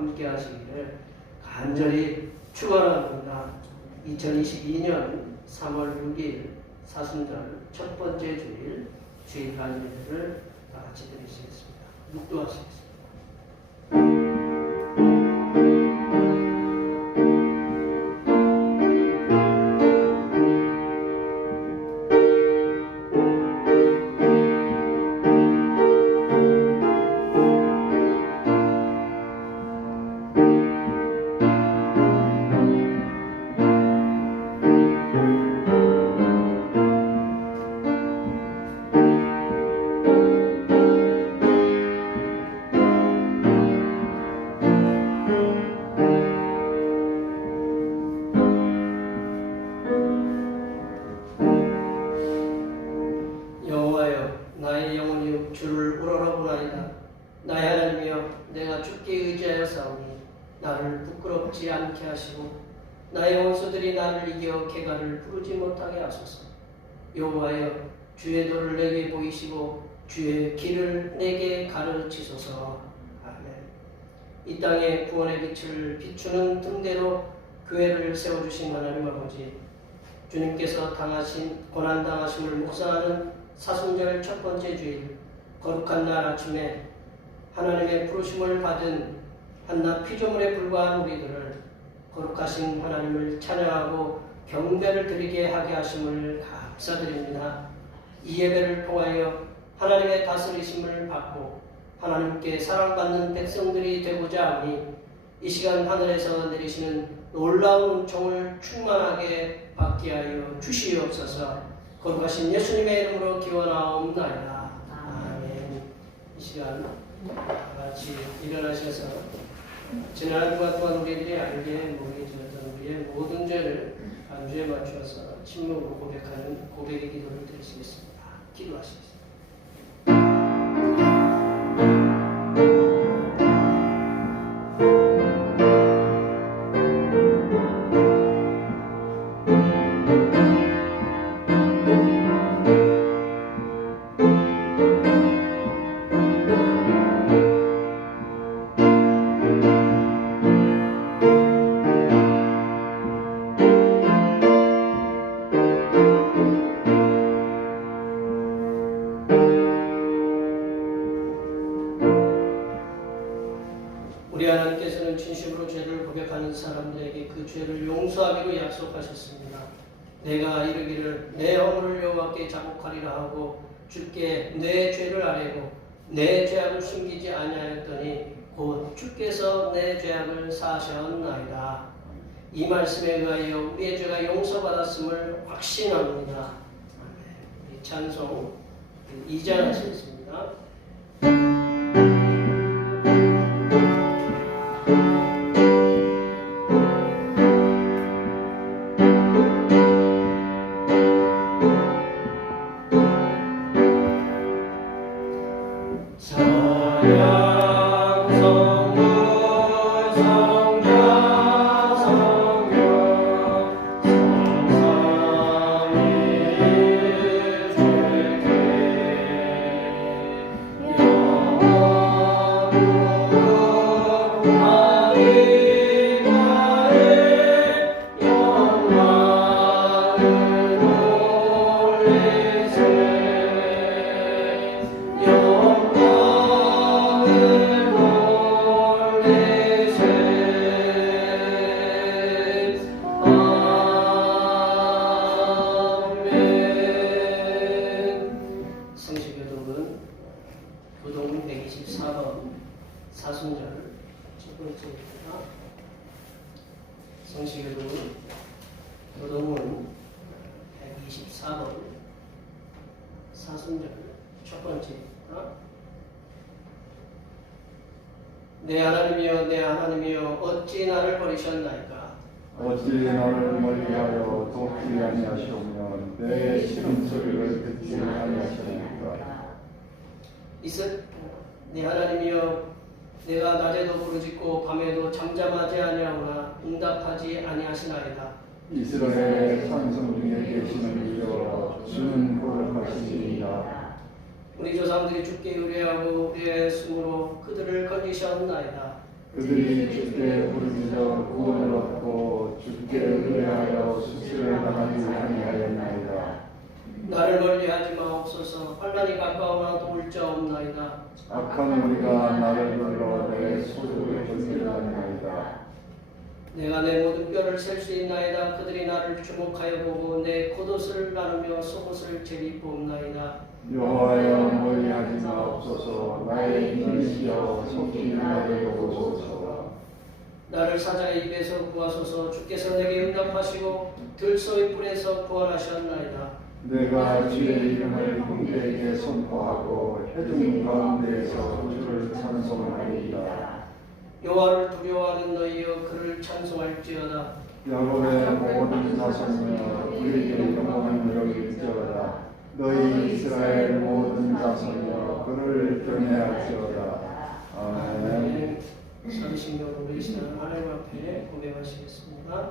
함께 하시기를 간절히 축원합니다. 2022년 3월 6일 사순절 첫 번째 주일 주일 간예배를 다 같이 드리시겠습니다. 묵도하시겠습니다. 나의 영혼이 주를 우러러보나이다. 나의 하나님이여, 내가 주께 의지하여 싸우니 나를 부끄럽지 않게 하시고 나의 원수들이 나를 이겨 개가를 부르지 못하게 하소서. 여호와여, 주의 도를 내게 보이시고 주의 길을 내게 가르치소서. 아멘. 이 땅에 구원의 빛을 비추는 등대로 교회를 세워주신 하나님 아버지, 주님께서 당하신 고난당하심을 묵상하는 사순절 첫 번째 주일 거룩한 날 아침에 하나님의 부르심을 받은 한낱 피조물에 불과한 우리들을 거룩하신 하나님을 찬양하고 경배를 드리게 하게 하심을 감사드립니다. 이 예배를 통하여 하나님의 다스리심을 받고 하나님께 사랑받는 백성들이 되고자 하니 이 시간 하늘에서 내리시는 놀라운 은총을 충만하게 받게 하여 주시옵소서. 거룩하신 예수님의 이름으로 기원하옵나이다. 아멘. 이 시간 같이 일어나셔서 지난 한 주간 동안 우리들이 알게 모르게 지었던 우리의 모든 죄를 안주에 맞추어서 침묵으로 고백하는 고백의 기도를 드리시겠습니다. 기도하시겠습니다. 우리 하나님께서는 진심으로 죄를 고백하는 사람들에게 그 죄를 용서하기로 약속하셨습니다. 내가 이르기를 내 허물을 여호와께 자복하리라 하고 주께 내 죄를 아뢰고 내 죄악을 숨기지 아니하였더니 곧 주께서 내 죄악을 사하셨나이다. 이 말씀에 의하여 우리의 죄가 용서받았음을 확신합니다. 우리 찬송 2절 하시겠습니다. 교동문 124번 사순절 첫 번째입니다. 성시교동문 교동문 124번 사순절 첫 번째입니다. 내 하나님이여 내 하나님이여 어찌 나를 버리셨나이까. 어찌 나를 멀리하여 돕지 아니하시오며 내 신음소리를 듣지 아니하시옵니까. 내 하나님이여 내가 낮에도 부르짖고 밤에도 잠잠하지 아니하오나 응답하지 아니하시나이다. 이스라엘의 산성 중에 계시는 이여 주는 거룩하시니이다. 우리 조상들이 주께 의뢰하고 우리의 숨으로 그들을 건지셨나이다. 그들이 주께 부르짖어 구원을 얻고 주께 의뢰하여 수치를 당하지 아니하였나이다. 나를 멀리하지 마옵소서. 환난이 가까우나 도울 자 없나이다. 악한 무리가 나를 불러 내 소득을 건드리나이다. 내가 내 모든 뼈를 셀 수 있나이다. 그들이 나를 주목하여 보고 내 겉옷을 나누며 속옷을 재입고옵나이다. 여호와여 멀리하지 마옵소서. 나의 힘이시여 속히 나를 도우소서. 나를 사자의 입에서 구하소서. 주께서 내게 응답하시고 들소의 뿔에서 구원하셨나이다. 내가 주의 이름을 형제에게 선포하고 해중 가운데에서 주를 찬송하리이다. 여호와를 두려워하는 너희여 그를 찬송할지어다. 야곱의 모든 자손이여 그에게 영광을 여길지어다. 너희 이스라엘 모든 자손이여 그를 경외할지어다. 아멘. 삼신경으로 계시는 하나님 앞에 고백하시겠습니다.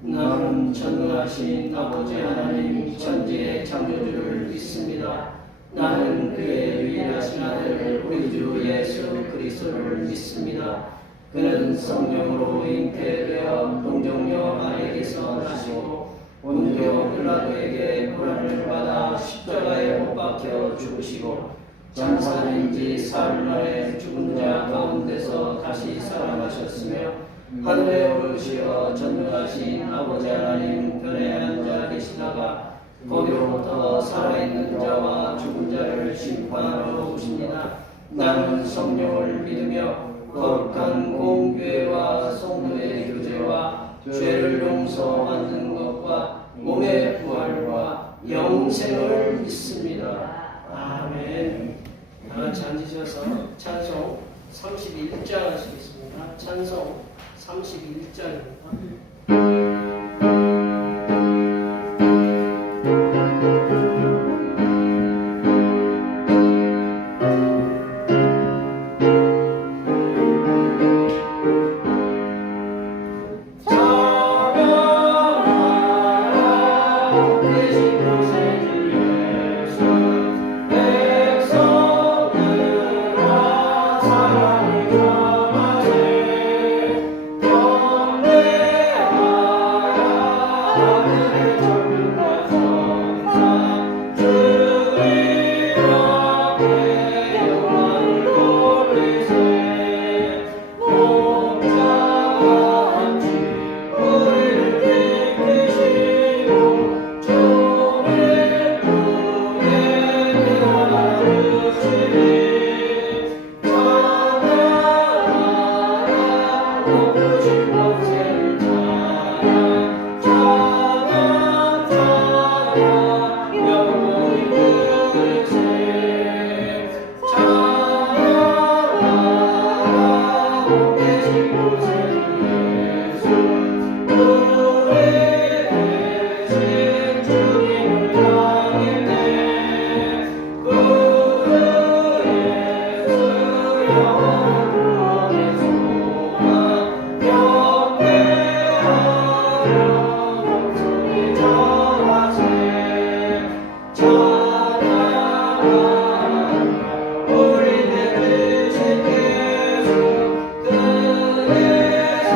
나는 전능하신 아버지 하나님 천지의 창조주를 믿습니다. 나는 그의 유일하신 아들 우리 주 예수 그리스도를 믿습니다. 그는 성령으로 잉태되어 동정녀 마리아에게서 나시고 본디오 빌라도에게 고난을 받아 십자가에 못 박혀 죽으시고 장사된 지 사흘만에 죽은 자 가운데서 다시 살아나셨으며 하늘에 오르시어 전능하신 아버지 하나님 편에 앉아 계시다가 거기로부터 살아있는 자와 죽은 자를 심판하러 오십니다. 나는 성령을 믿으며 거룩한 공교회와 성도의 교제와 죄를 용서받는 것과 몸의 부활과 영생을 믿습니다. 아멘. 다 같이 앉으셔서 찬송 31장 하시겠습니다. 찬송 31장입니다. 우리 내 죄 깨서 그에서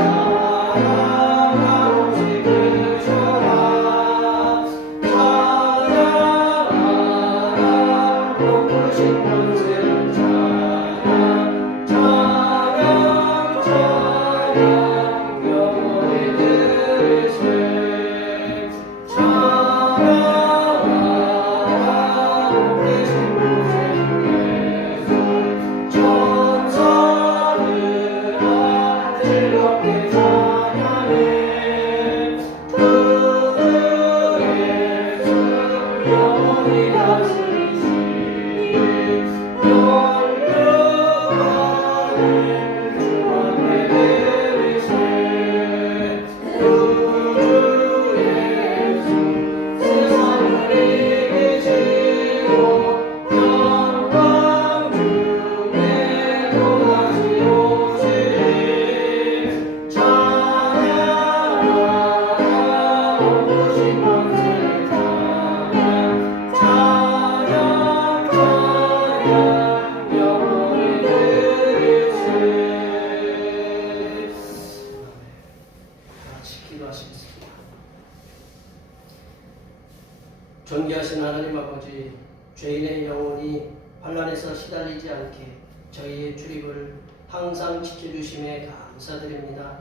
존귀하신 하나님 아버지, 죄인의 영혼이 환난에서 시달리지 않게 저희의 출입을 항상 지켜주심에 감사드립니다.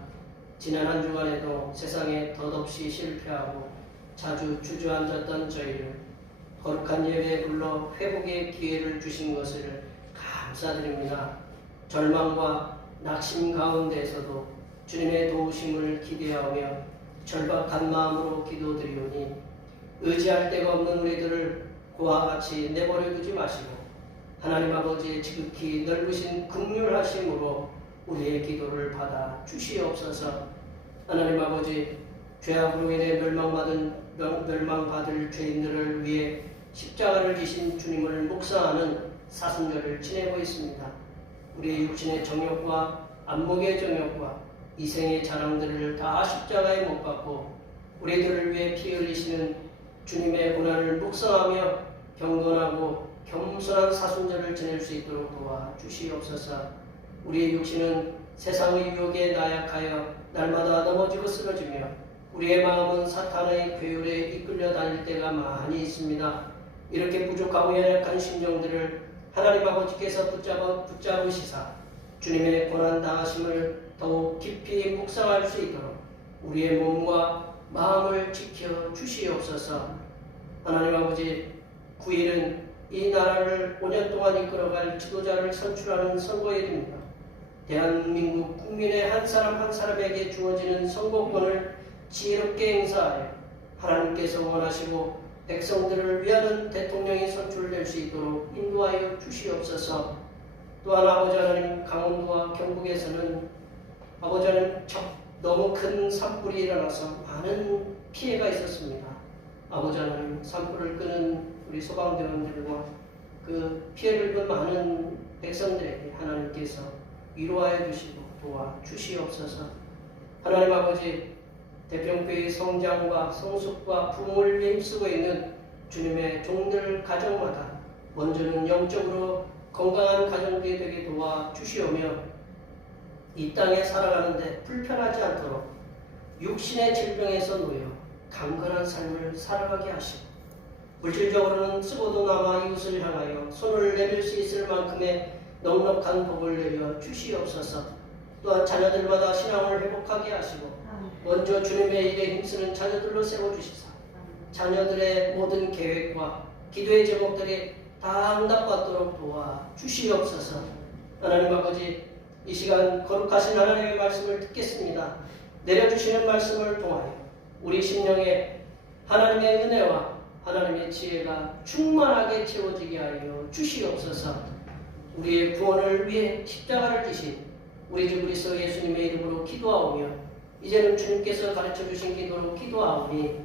지난 한 주간에도 세상에 덧없이 실패하고 자주 주저앉았던 저희를 거룩한 예배에 불러 회복의 기회를 주신 것을 감사드립니다. 절망과 낙심 가운데에서도 주님의 도우심을 기대하며 절박한 마음으로 기도드리오니 의지할 데가 없는 우리들을 그와 같이 내버려 두지 마시고 하나님 아버지의 지극히 넓으신 긍휼하심으로 우리의 기도를 받아 주시옵소서. 하나님 아버지, 죄악으로 인해 멸망받을 죄인들을 위해 십자가를 지신 주님을 묵상하는 사순절을 지내고 있습니다. 우리의 육신의 정욕과 안목의 정욕과 이생의 자랑들을 다 십자가에 못 박고 우리들을 위해 피 흘리시는 주님의 고난을 묵상하며 경건하고 겸손한 사순절을 지낼 수 있도록 도와 주시옵소서. 우리의 육신은 세상의 유혹에 나약하여 날마다 넘어지고 쓰러지며 우리의 마음은 사탄의 괴율에 이끌려 다닐 때가 많이 있습니다. 이렇게 부족하고 연약한 심정들을 하나님 아버지께서 붙잡으시사 주님의 고난 당하심을 더욱 깊이 묵상할 수 있도록 우리의 몸과 마음을 지켜 주시옵소서. 하나님 아버지, 9일은 이 나라를 5년 동안 이끌어갈 지도자를 선출하는 선거일입니다. 대한민국 국민의 한 사람 한 사람에게 주어지는 선거권을 지혜롭게 행사하여 하나님께서 원하시고 백성들을 위하는 대통령이 선출될 수 있도록 인도하여 주시옵소서. 또한 아버지 하나님, 강원도와 경북에서는 아버지 하나님 너무 큰 산불이 일어나서 많은 피해가 있었습니다. 아버지 하나님, 산불을 끄는 우리 소방대원들과 그 피해를 입은 많은 백성들에게 하나님께서 위로하여 주시고 도와 주시옵소서. 하나님 아버지, 대평교의 성장과 성숙과 부흥을 위해 힘쓰고 있는 주님의 종들 가정마다 먼저는 영적으로 건강한 가정들이 되게 도와 주시오며 이 땅에 살아가는데 불편하지 않도록 육신의 질병에서 놓여 강건한 삶을 살아가게 하시고 물질적으로는 쓰고도 남아 이웃을 향하여 손을 내밀 수 있을 만큼의 넉넉한 복을 내려 주시옵소서. 또한 자녀들마다 신앙을 회복하게 하시고 먼저 주님의 일에 힘쓰는 자녀들로 세워주시사 자녀들의 모든 계획과 기도의 제목들이 다 응답받도록 도와 주시옵소서. 하나님 아버지, 이 시간 거룩하신 하나님의 말씀을 듣겠습니다. 내려주시는 말씀을 통하여 우리 심령에 하나님의 은혜와 하나님의 지혜가 충만하게 채워지게 하여 주시옵소서. 우리의 구원을 위해 십자가를 지신 우리 주 그리스도 예수님의 이름으로 기도하오며 이제는 주님께서 가르쳐주신 기도로 기도하오니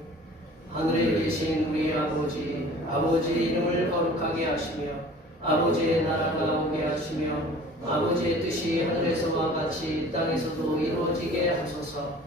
하늘에 계신 우리 아버지, 아버지의 이름을 거룩하게 하시며 아버지의 나라가 오게 하시며 아버지의 뜻이 하늘에서와 같이 땅에서도 이루어지게 하소서.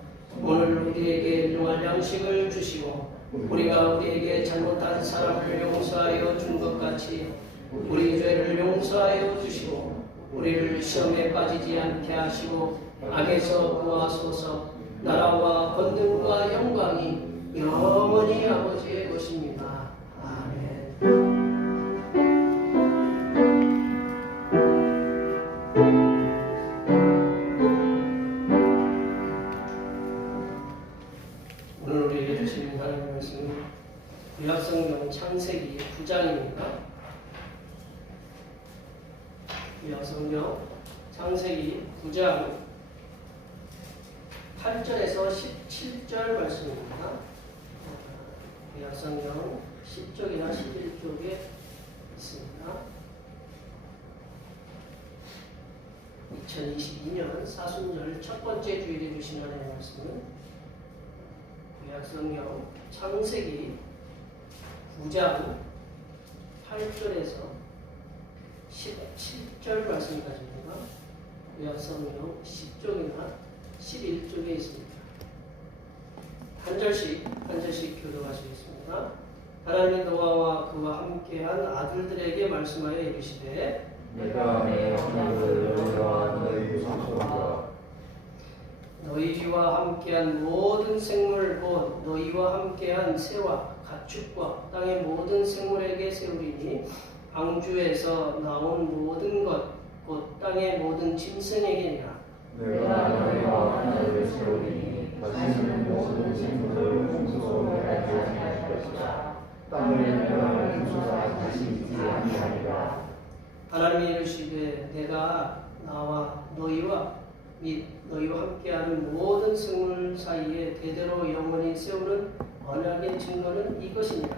오늘 우리에게 일용할 양식을 주시고 우리가 우리에게 잘못한 사람을 용서하여 준 것 같이 우리 죄를 용서하여 주시고 우리를 시험에 빠지지 않게 하시고 악에서 구하소서. 나라와 권능과 영광이 영원히 아버지의 것입니다. 아멘. 오늘 우리에게 주신 하나님의 말씀은 구약성경 창세기 9장입니다. 구약성경 창세기 9장 8절에서 17절 말씀입니다. 구약성경 10쪽이나 11쪽에 있습니다. 2022년 사순절 첫 번째 주일에 주신 하나님의 말씀은 구약성경 창세기 9장 8절에서 17절 말씀까지입니다. 구약성경 10쪽이나 11쪽에 있습니다. 한 절씩 교독하시겠습니다. 하나님의 노아와 그와 함께한 아들들에게 말씀하여 이르시되 내가 내 언약을 너희와 너희 자손과 너희와 함께한 모든 생물 곧 너희와 함께한 새와 가축과 땅의 모든 생물에게 세우리니 방주에서 나온 모든 것 곧 땅의 모든 짐승에게니라. 내가 너희와 하늘을 세우리니 다시는 모든 생물을 풍수소에 하지 아니할 것이라. 땅을 멸할 풍수가 다시 있지 아니하리라. 하나님이 이르시되 내가 나와 너희와 및 너희와 함께하는 모든 생물 사이에 대대로 영원히 세우는 언약의 증거는 이것이니라.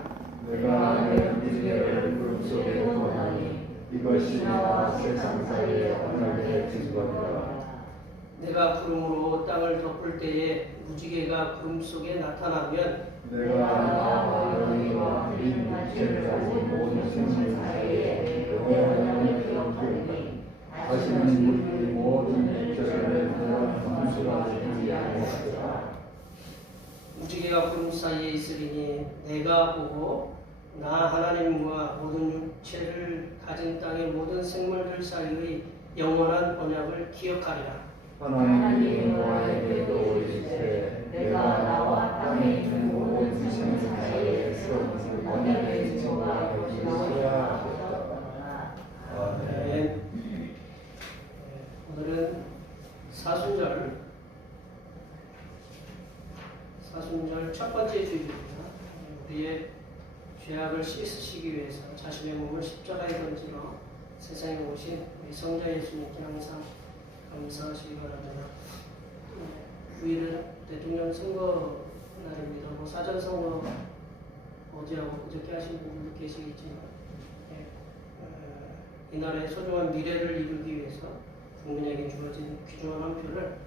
내가 내 무지개를 구름 속에 두었나니 이것이 나와 세상 사이의 언약의 증거니라. 내가 구름으로 땅을 덮을 때에 무지개가 구름 속에 나타나면 내가 나와 너희와 및 무지개를 가진 모든 생물 사이에 영원히 기록하리니 다시는 우리 모든 육체를 그런 풍수가 되지 아니하리라. 무지개가 구름 사이에 있으리니 내가 보고 나 하나님과 모든 육체를 가진 땅의 모든 생물들 사이의 영원한 언약을 기억하리라. 하나님이 노아에게도 이르시되 내가 나와 땅에 있는 모든 생물 사이에 세운 언약의 증거가 되시리라 하셨다. 아멘. 오늘은 사순절 첫 번째 주일입니다. 우리의 죄악을 씻으시기 위해서 자신의 몸을 십자가에 던지러 세상에 오신 우리 성자 예수님께 항상 감사하시기 바랍니다. 9일은 대통령 선거 날입니다. 사전 선거 어제하고 그저께 하신 분들도 계시겠지만 이날의 소중한 미래를 이루기 위해서 국민에게 주어진 귀중한 한 표를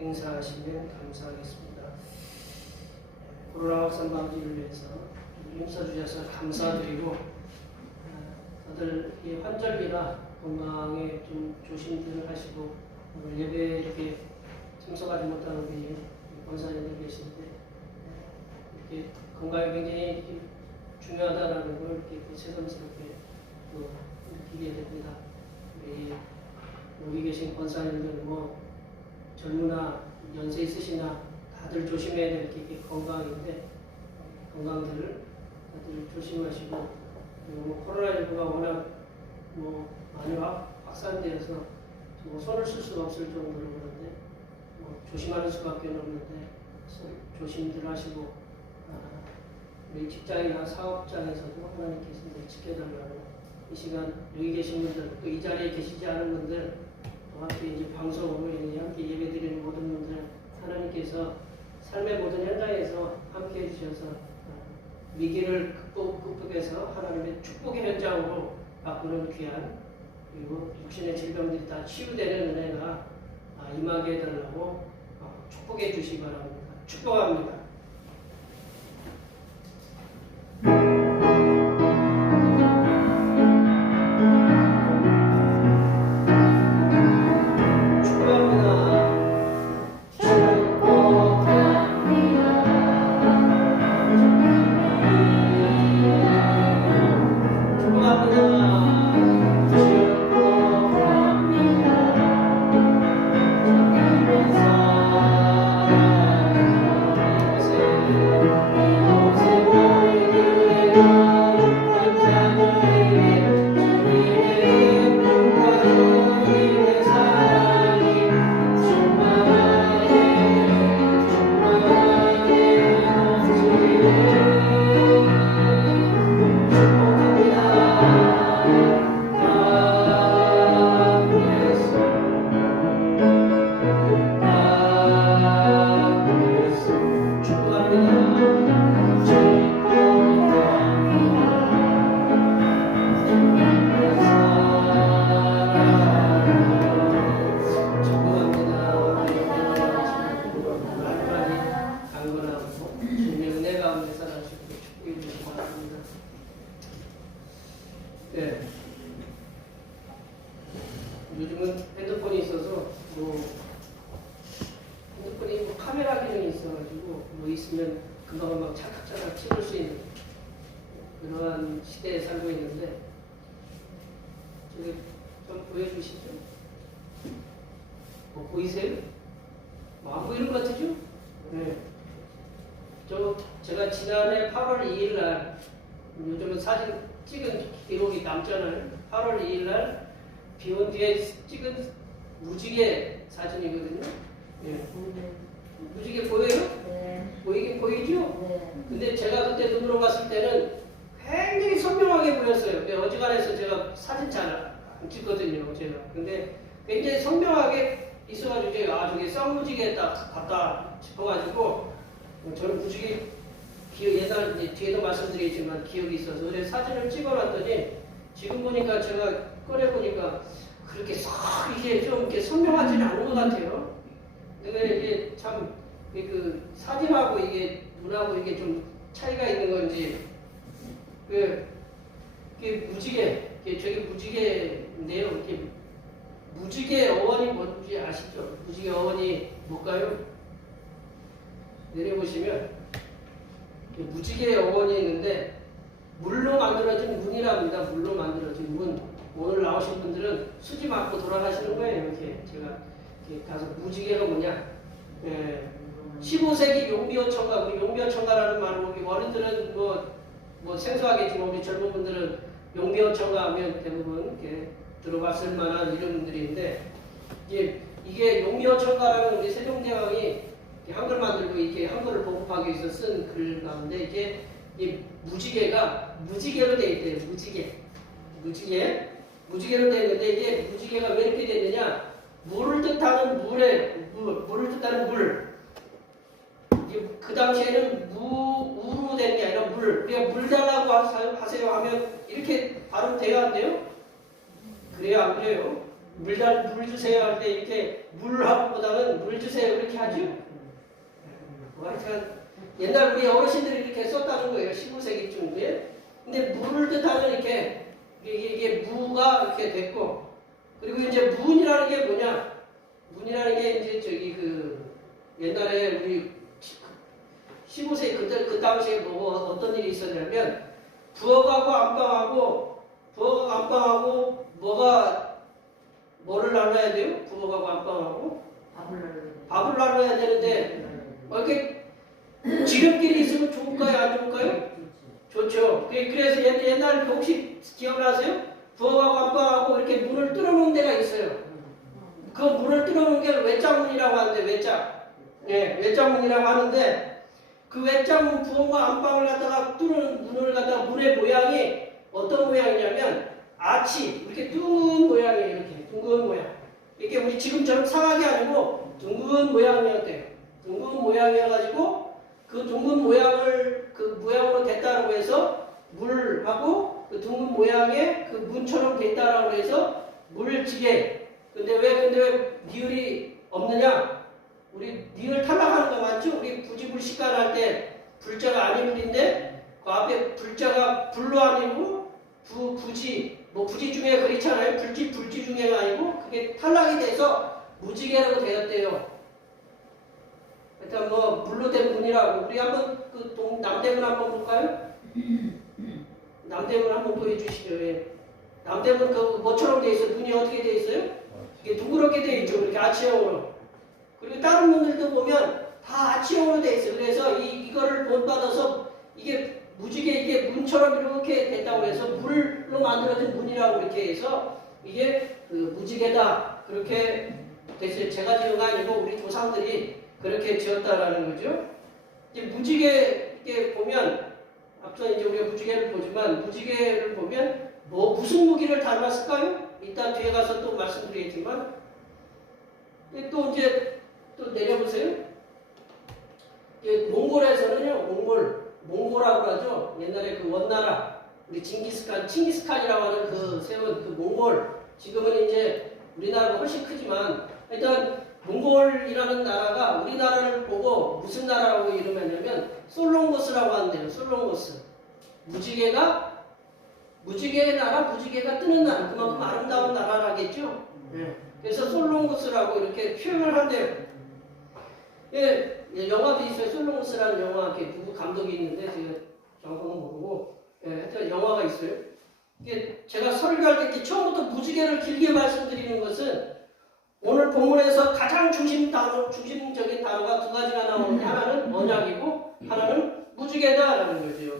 행사하시면 감사하겠습니다. 코로나 확산 방지를 위해서 힘써주셔서 감사드리고 다들 이 환절기라 건강에 좀 조심들 하시고 오늘 예배에 이렇게 참석하지 못한 우리 권사님들 계신데 이렇게 건강이 굉장히 중요하다라는 걸 이렇게 새삼스럽게 또 느끼게 됩니다. 우리 여기 계신 권사님들 뭐 젊으나 연세 있으시나 다들 조심해야 될 게 건강인데 건강들을 다들 조심하시고 그리고 코로나19가 워낙 많이 확산되어서 손을 쓸 수가 없을 정도로 그런데 조심하는 수밖에 없는데 조심들 하시고 우리 직장이나 사업장에서도 하나님께서 지켜달라고 이 시간 여기 계신 분들 또 이 자리에 계시지 않은 분들 또 함께 이제 방송으로 함께 예배드리는 모든 분들 하나님께서 삶의 모든 현장에서 함께 해주셔서 위기를 극복해서 하나님의 축복의 현장으로 바꾸는 귀한 그리고 육신의 질병들이 다 치유되는 은혜가 임하게 해달라고 축복해 주시기 바랍니다. 축복합니다. 요즘은 핸드폰이 있어서 핸드폰이 카메라 기능이 있어가지고 있으면 금방 찰칵찰칵 찍을 수 있는 그러한 시대에 살고 있는데 저기 좀 보여주시죠. 보이세요? 안 보이는 것 같으죠? 네. 제가 지난해 8월 2일 날 요즘은 사진 찍은 기록이 남잖아요. 8월 2일 날 비 온 뒤에 찍은 무지개 사진이거든요. 예. 무지개 보여요? 네. 보이긴 보이죠? 네. 근데 제가 그때 눈으로 봤을 때는 굉장히 선명하게 보였어요. 어지간해서 제가 사진 잘 안 찍거든요, 제가. 근데 굉장히 선명하게 있어가지고 제가 저게 쌍무지개 딱 봤다 싶어가지고 저는 무지개 옛날 이제 뒤에도 말씀드리지만 기억이 있어서 그래서 사진을 찍어놨더니 지금 보니까 제가 꺼내 보니까 그렇게 싹 이게 좀 이렇게 선명하지는 않은 것 같아요. 근데 이게 참 그 사진하고 이게 눈하고 이게 좀 차이가 있는 건지 이게 무지개 저기 무지개인데요. 이렇게 무지개 어원이 뭔지 아시죠? 무지개 어원이 뭘까요? 내려보시면 무지개 어원이 있는데 물로 만들어진 문이랍니다. 물로 만들어진 문. 오늘 나오신 분들은 수지 맞고 돌아가시는 거예요. 이렇게 제가 이렇게 가서 무지개가 뭐냐? 15세기 용비어천가, 우리 용비어천가라는 말을 우리 어른들은 뭐 생소하겠지만 우리 젊은 분들은 용비어천가 하면 대부분 이렇게 들어봤을 만한 이름들인데 이게 용비어천가라는 우리 세종대왕이 한글 만들고 이렇게 한글을 보급하기 위해서 쓴 글 가운데 이게 이 무지개가 무지개로 되어 있대요. 무지개로 되어 있는데 이게 무지개가 왜 이렇게 되느냐? 물을 뜻하는 물을 뜻하는 물. 그 당시에는 우로 된 게 아니라 물. 그냥 물 달라고 하세요 하면 이렇게 발음 돼야 안 돼요? 그래야 안 그래요? 물 주세요 할 때 이렇게 물하고보다는 물 주세요 이렇게 하죠? 하여튼 옛날 우리 어르신들이 이렇게 썼다는 거예요. 15세기쯤에. 근데 물을 뜻하는 이게 무가 이렇게 됐고, 그리고 이제 문이라는 게 뭐냐? 문이라는 게 이제 옛날에 우리 15세기 그 당시에 어떤 일이 있었냐면 부엌하고 안방하고 뭐를 나눠야 돼요? 부엌하고 안방하고 밥을 나눠야 되는데 이렇게 지름길이 있으면 좋을까요? 안 좋을까요? 좋죠. 그래서 옛날 혹시 기억나세요? 부엌하고 안방하고 이렇게 문을 뚫어놓은 데가 있어요. 그 문을 뚫어놓은 게 외장문이라고 하는데 외장문이라고 하는데 그 외장문 부엌과 안방을 갖다가 뚫는 문을 갖다가 문의 모양이 어떤 모양이냐면 아치 이렇게 둥근 모양이에요. 이렇게 둥근 모양. 이렇게 우리 지금처럼 상하게 아니고 둥근 모양이었대요. 둥근 모양이어가지고 그 둥근 모양을 그 모양으로 됐다라고 해서 물하고 그 둥근 모양의 그 문처럼 됐다라고 해서 물지개. 근데 왜 니을이 없느냐? 우리 니을 탈락하는 거 맞죠? 우리 부지불식간 할 때 불자가 아니불인데 그 앞에 불자가 불로 아니고 부지 부지 중에 그렇잖아요. 불지 중에가 아니고 그게 탈락이 돼서 무지개라고 되었대요. 일단 물로 된 문이라고. 우리 한번 남대문 한번 볼까요? 남대문 한번 보여주시죠. 예. 남대문 뭐처럼 돼 있어요? 문이 어떻게 돼 있어요? 이게 둥그렇게 돼 있죠. 이렇게 아치형으로. 그리고 다른 문들도 보면 다 아치형으로 돼 있어요. 그래서 이거를 본받아서 이게 무지개 이게 문처럼 이렇게 됐다고 해서 물로 만들어진 문이라고 이렇게 해서 이게 무지개다. 그렇게 됐어요. 제가 지은 거 아니고 우리 조상들이 그렇게 지었다라는 거죠. 이제 무지개 이렇게 보면 앞서 이제 우리가 무지개를 보지만 무지개를 보면 무슨 무기를 닮았을까요? 이따 뒤에 가서 또 말씀드리겠지만 또 이제 또 내려보세요. 몽골에서는요 몽골이라고 하죠. 옛날에 그 원나라 우리 칭기스칸이라고 하는 그 세운 그 몽골 지금은 이제 우리나라가 훨씬 크지만 일단 몽골이라는 나라가 우리나라를 보고 무슨 나라라고 이름했냐면 솔롱고스라고 하는데요. 솔롱고스. 무지개의 나라, 무지개가 뜨는 나라. 그만큼 아름다운 나라라겠죠. 그래서 솔롱고스라고 이렇게 표현을 한대요. 영화도 있어요. 솔롱고스라는 영화. 누구 감독이 있는데 제가 정확한 모르고 하여튼 영화가 있어요. 제가 설교할 때 처음부터 무지개를 길게 말씀드리는 것은 오늘 본문에서 가장 중심적인 단어가 두 가지가 나오는데 하나는 언약이고 하나는 무지개다라는 거죠.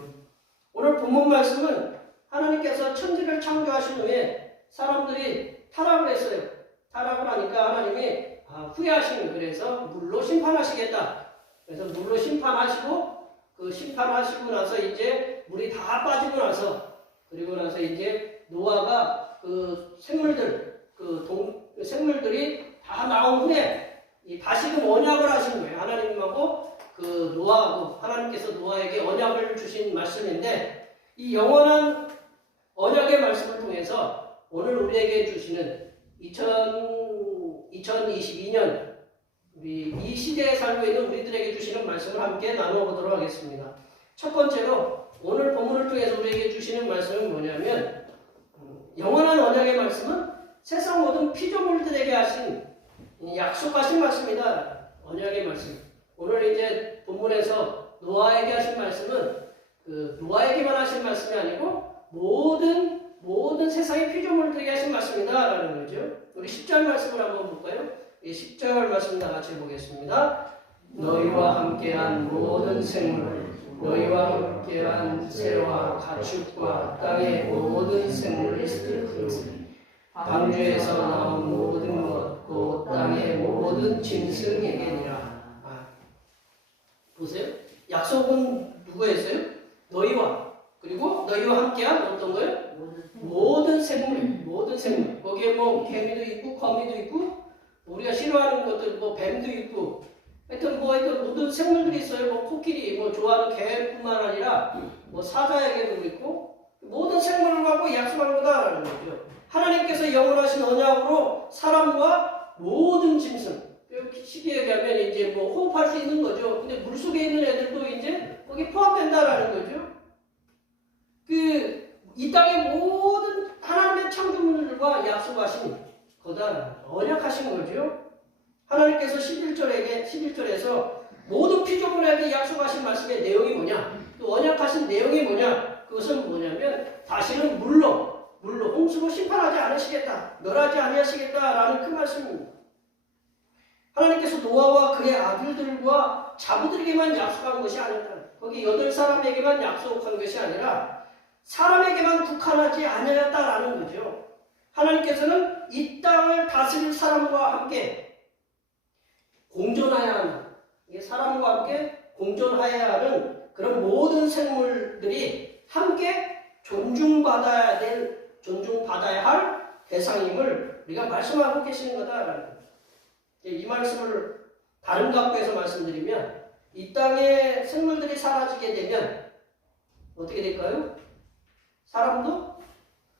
오늘 본문 말씀은 하나님께서 천지를 창조하신 후에 사람들이 타락을 했어요. 타락을 하니까 하나님이 후회하신 거예요. 그래서 물로 심판하시겠다. 그래서 물로 심판하시고 그 심판하시고 나서 이제 물이 다 빠지고 나서 그리고 나서 이제 노아가 그 생물들이 다 나온 후에 다시금 언약을 하신 거예요. 하나님하고 그 노아하고 하나님께서 노아에게 언약을 주신 말씀인데 이 영원한 언약의 말씀을 통해서 오늘 우리에게 주시는 2022년 우리 이 시대에 살고 있는 우리들에게 주시는 말씀을 함께 나누어 보도록 하겠습니다. 첫 번째로 오늘 본문을 통해서 우리에게 주시는 말씀은 뭐냐면 영원한 언약의 말씀은 세상 모든 피조물들에게 하신 약속하신 말씀이다. 언약의 말씀. 오늘 이제 본문에서 노아에게 하신 말씀은 그 노아에게만 하신 말씀이 아니고 모든 세상의 피조물들에게 하신 말씀이다라는 거죠. 우리 10절 말씀을 한번 볼까요? 이 10절 말씀 다 같이 보겠습니다. 너희와 함께한 모든 생물, 너희와 함께한 새와 가축과 땅의 모든 생물이 있으니 방주에서 나온 모든 것, 또 땅의 모든 짐승에게니라. 보세요. 약속은 누가 했어요? 너희와. 그리고 너희와 함께한 어떤 거예요? 모든 생물. 거기에 뭐 개미도 있고 거미도 있고 우리가 싫어하는 것들 뭐 뱀도 있고 하여튼 모든 생물들이 있어요. 뭐 코끼리, 뭐 좋아하는 개뿐만 아니라 뭐 사자에게도 있고 모든 생물하고 약속한 거다라는 거죠. 하나님께서 영원하신 언약으로 사람과 모든 짐승, 쉽게 얘기하면 이제 뭐 호흡할 수 있는 거죠. 근데 물속에 있는 애들도 이제 거기 포함된다라는 거죠. 이 땅의 모든 하나님의 창조물들과 약속하신 거다. 언약하신 거죠. 하나님께서 11절에서 모든 피조물에게 약속하신 말씀의 내용이 뭐냐? 또 언약하신 내용이 뭐냐? 그것은 뭐냐면 다시는 물로 홍수로 심판하지 않으시겠다. 멸하지 아니하시겠다라는 그 말씀입니다. 하나님께서 노아와 그의 아들들과 자부들에게만 약속한 것이 아니다. 거기 8사람에게만 약속한 것이 아니라 사람에게만 국한하지 아니하였다라는 거죠. 하나님께서는 이 땅을 다스릴 사람과 함께 공존해야 하는, 사람과 함께 공존해야 하는 그런 모든 생물들이 함께 존중받아야 할 대상임을 우리가 말씀하고 계시는 거다라는 거죠. 이 말씀을 다른 각도에서 말씀드리면 이 땅의 생물들이 사라지게 되면 어떻게 될까요? 사람도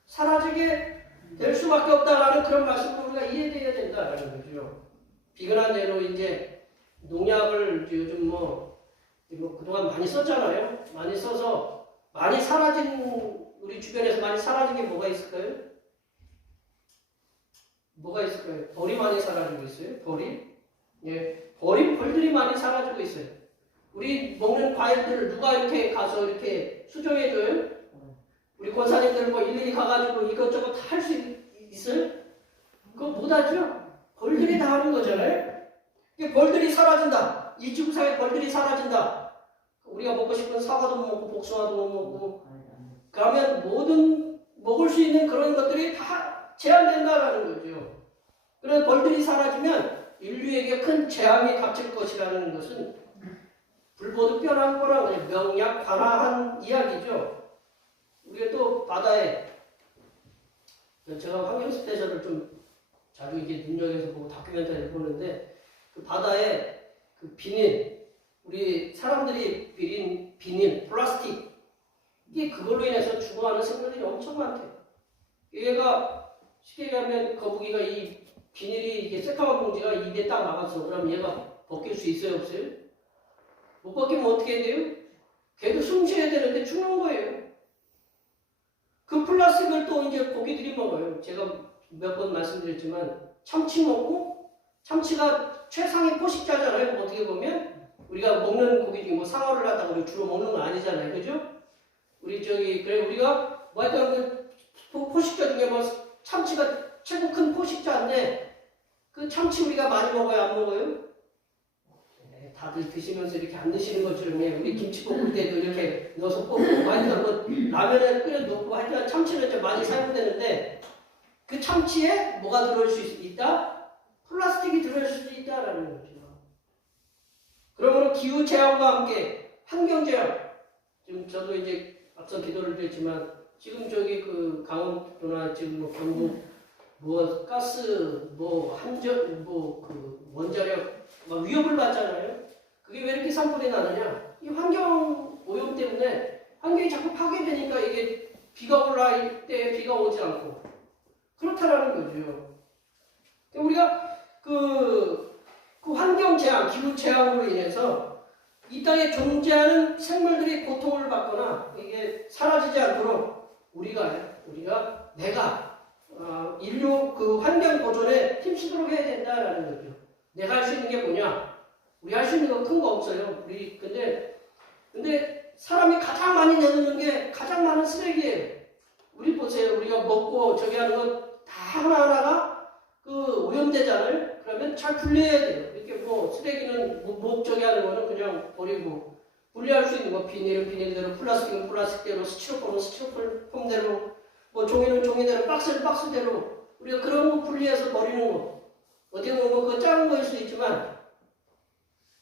사라지게 될 수밖에 없다라는 그런 말씀을 우리가 이해되어야 된다라는 거죠. 비근한 예로 이제 농약을 요즘 뭐 그동안 많이 썼잖아요. 많이 써서 많이 사라진 우리 주변에서 많이 사라진 게 뭐가 있을까요? 뭐가 있을까요? 벌이 많이 사라지고 있어요. 벌들이 많이 사라지고 있어요. 우리 먹는 과일들을 누가 이렇게 가서 이렇게 수정해줘요? 우리 권사님들 뭐 일일이 가가지고 이것저것 다 할 수 있어요? 그거 못하죠? 벌들이 다 하는 거잖아요? 벌들이 사라진다. 이 지구상에 벌들이 사라진다. 우리가 먹고 싶은 사과도 못 먹고 복숭아도 못 먹고 그러면 모든 먹을 수 있는 그런 것들이 다 제한된다라는 거죠. 그래서 벌들이 사라지면 인류에게 큰 재앙이 닥칠 것이라는 것은 불보듯 뻔한 거라 명약관화한 이야기죠. 우리가 또 바다에 제가 환경 스페셜을 좀 자주 이게 눈여겨서 보고 다큐멘터리를 보는데 그 바다에 그 비닐, 우리 사람들이 비닐, 플라스틱 이게 그걸로 인해서 죽어가는 생물들이 엄청 많대요. 얘가 쉽게 얘기하면 거북이가 이 비닐이 이게 새까만 봉지가 입에 딱 나가서 그럼 얘가 벗길 수 있어요, 없어요? 못 벗기면 어떻게 해야 돼요? 걔도 숨 쉬어야 되는데 죽는 거예요. 그 플라스틱을 또 이제 고기들이 먹어요. 제가 몇 번 말씀드렸지만 참치 먹고 참치가 최상의 포식자잖아요. 어떻게 보면 우리가 먹는 고기 중에 뭐 상어를 갖다가 우리 주로 먹는 건 아니잖아요, 그죠? 우리가 뭐 하여튼 그 포식자 중에 뭐 참치가 최고 큰 포식자인데 그 참치 우리가 많이 먹어요, 안 먹어요? 네, 다들 드시면서 이렇게 안 드시는 것처럼 우리 김치 볶을 때도 이렇게 넣어서 볶고 아니면 뭐 라면에 끓여 넣고 하여튼 참치는 좀 많이 사용되는데 그 참치에 뭐가 들어올 수 있다? 플라스틱이 들어올 수 있다라는 거죠. 그러므로 기후 재앙과 함께 환경 재앙. 지금 저도 이제 앞서 기도를 드렸지만 지금 저기 그 강원도나 지금 뭐 경북 뭐 가스 뭐 한전 뭐 그 원자력 막 위협을 받잖아요. 그게 왜 이렇게 산불이 나느냐? 이 환경 오염 때문에 환경이 자꾸 파괴되니까 이게 비가 올라올 때 비가 오지 않고 그렇다라는 거죠. 우리가 그 환경 재앙, 기후 재앙으로 인해서 이 땅에 존재하는 생물들이 고통을 받거나 이게 사라지지 않도록 내가 인류 그 환경 보존에 힘쓰도록 해야 된다라는 거죠. 내가 할 수 있는 게 뭐냐? 우리 할 수 있는 거 큰 거 없어요. 근데 사람이 가장 많이 내놓는 게 가장 많은 쓰레기예요. 우리 보세요. 우리가 먹고 저기 하는 거 다 하나하나가 그 오염되잖아요. 그러면 잘 분리해야 돼요. 이렇게 뭐 쓰레기는 저기 하는 거는 그냥 버리고 분리할 수 있는 거 비닐은 비닐대로, 플라스틱은 플라스틱대로, 스티로폼은 스티로폼대로, 뭐 종이는 종이대로, 박스는 박스대로 우리가 그런 거 분리해서 버리는 거. 어떻게 보면 그거 작은 거일 수도 있지만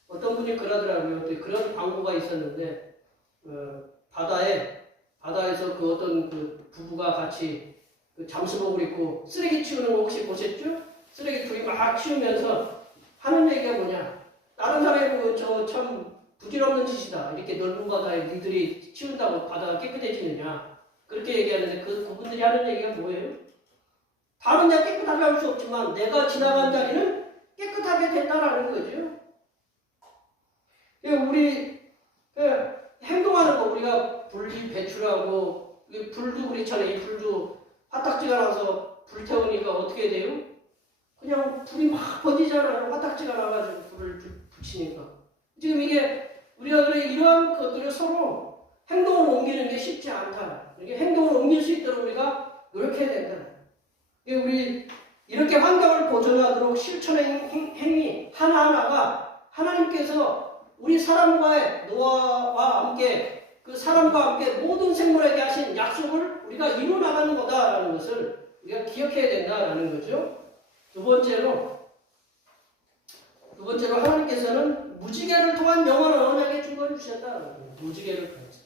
어떤 분이 그러더라고요. 그런 광고가 있었는데 바다에서 그 어떤 그 부부가 같이 그 잠수복을 입고 쓰레기 치우는 거 혹시 보셨죠? 쓰레기 둘이 막 치우면서 하는 얘기가 뭐냐? 다른 사람이 보면 저 참 부질없는 짓이다. 이렇게 넓은 바다에 니들이 치운다고 바다가 깨끗해지느냐? 그렇게 얘기하는데 그분들이 하는 얘기가 뭐예요? 다른 데 깨끗하게 할 수 없지만 내가 지나간 자리는 깨끗하게 된다라는 거죠. 우리 행동하는 거 우리가 분리 배출하고 불도 그렇잖아요. 이 불도 화딱지가 나서 불 태우니까 어떻게 돼요? 그냥 불이 막 번지잖아요. 화딱지가 나가지고 불을 붙이니까. 지금 이게 우리가 이러한 것들을 서로 행동을 옮기는 게 쉽지 않다. 이게 행동을 옮길 수 있도록 우리가 노력해야 된다. 우리 이렇게 환경을 보존하도록 실천의 행위 하나하나가 하나님께서 우리 사람과의 노아와 함께 그 사람과 함께 모든 생물에게 하신 약속을 우리가 이루 나가는 거다라는 것을 우리가 기억해야 된다라는 거죠. 두 번째로 하나님께서는 무지개를 통한 영원한 언약의 증거를 주셨다. 무지개를 통해서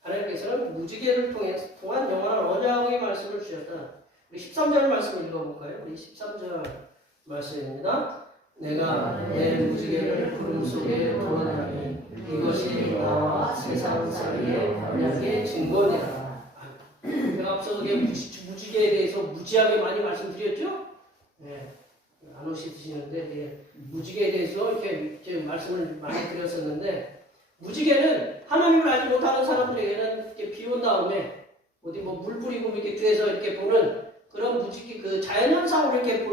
하나님께서는 무지개를 통한 영원한 언약의 말씀을 주셨다. 우리 13절 말씀 읽어볼까요? 우리 13절 말씀입니다. 내가 내 무지개를 구름 속에 도어나니 이것이 나와 세상 사이의 언약의 증거니라. 제가 앞서서 무지개에 대해서 무지하게 많이 말씀드렸죠? 네, 안 오시시는데 무지개에 대해서 이렇게 말씀을 많이 드렸었는데 무지개는 하나님을 알지 못하는 사람들에게는 이렇게 비 온 다음에 어디 뭐 물 뿌리고 이렇게 뒤에서 이렇게 보는 그런 무지개 그 자연현상으로 이렇게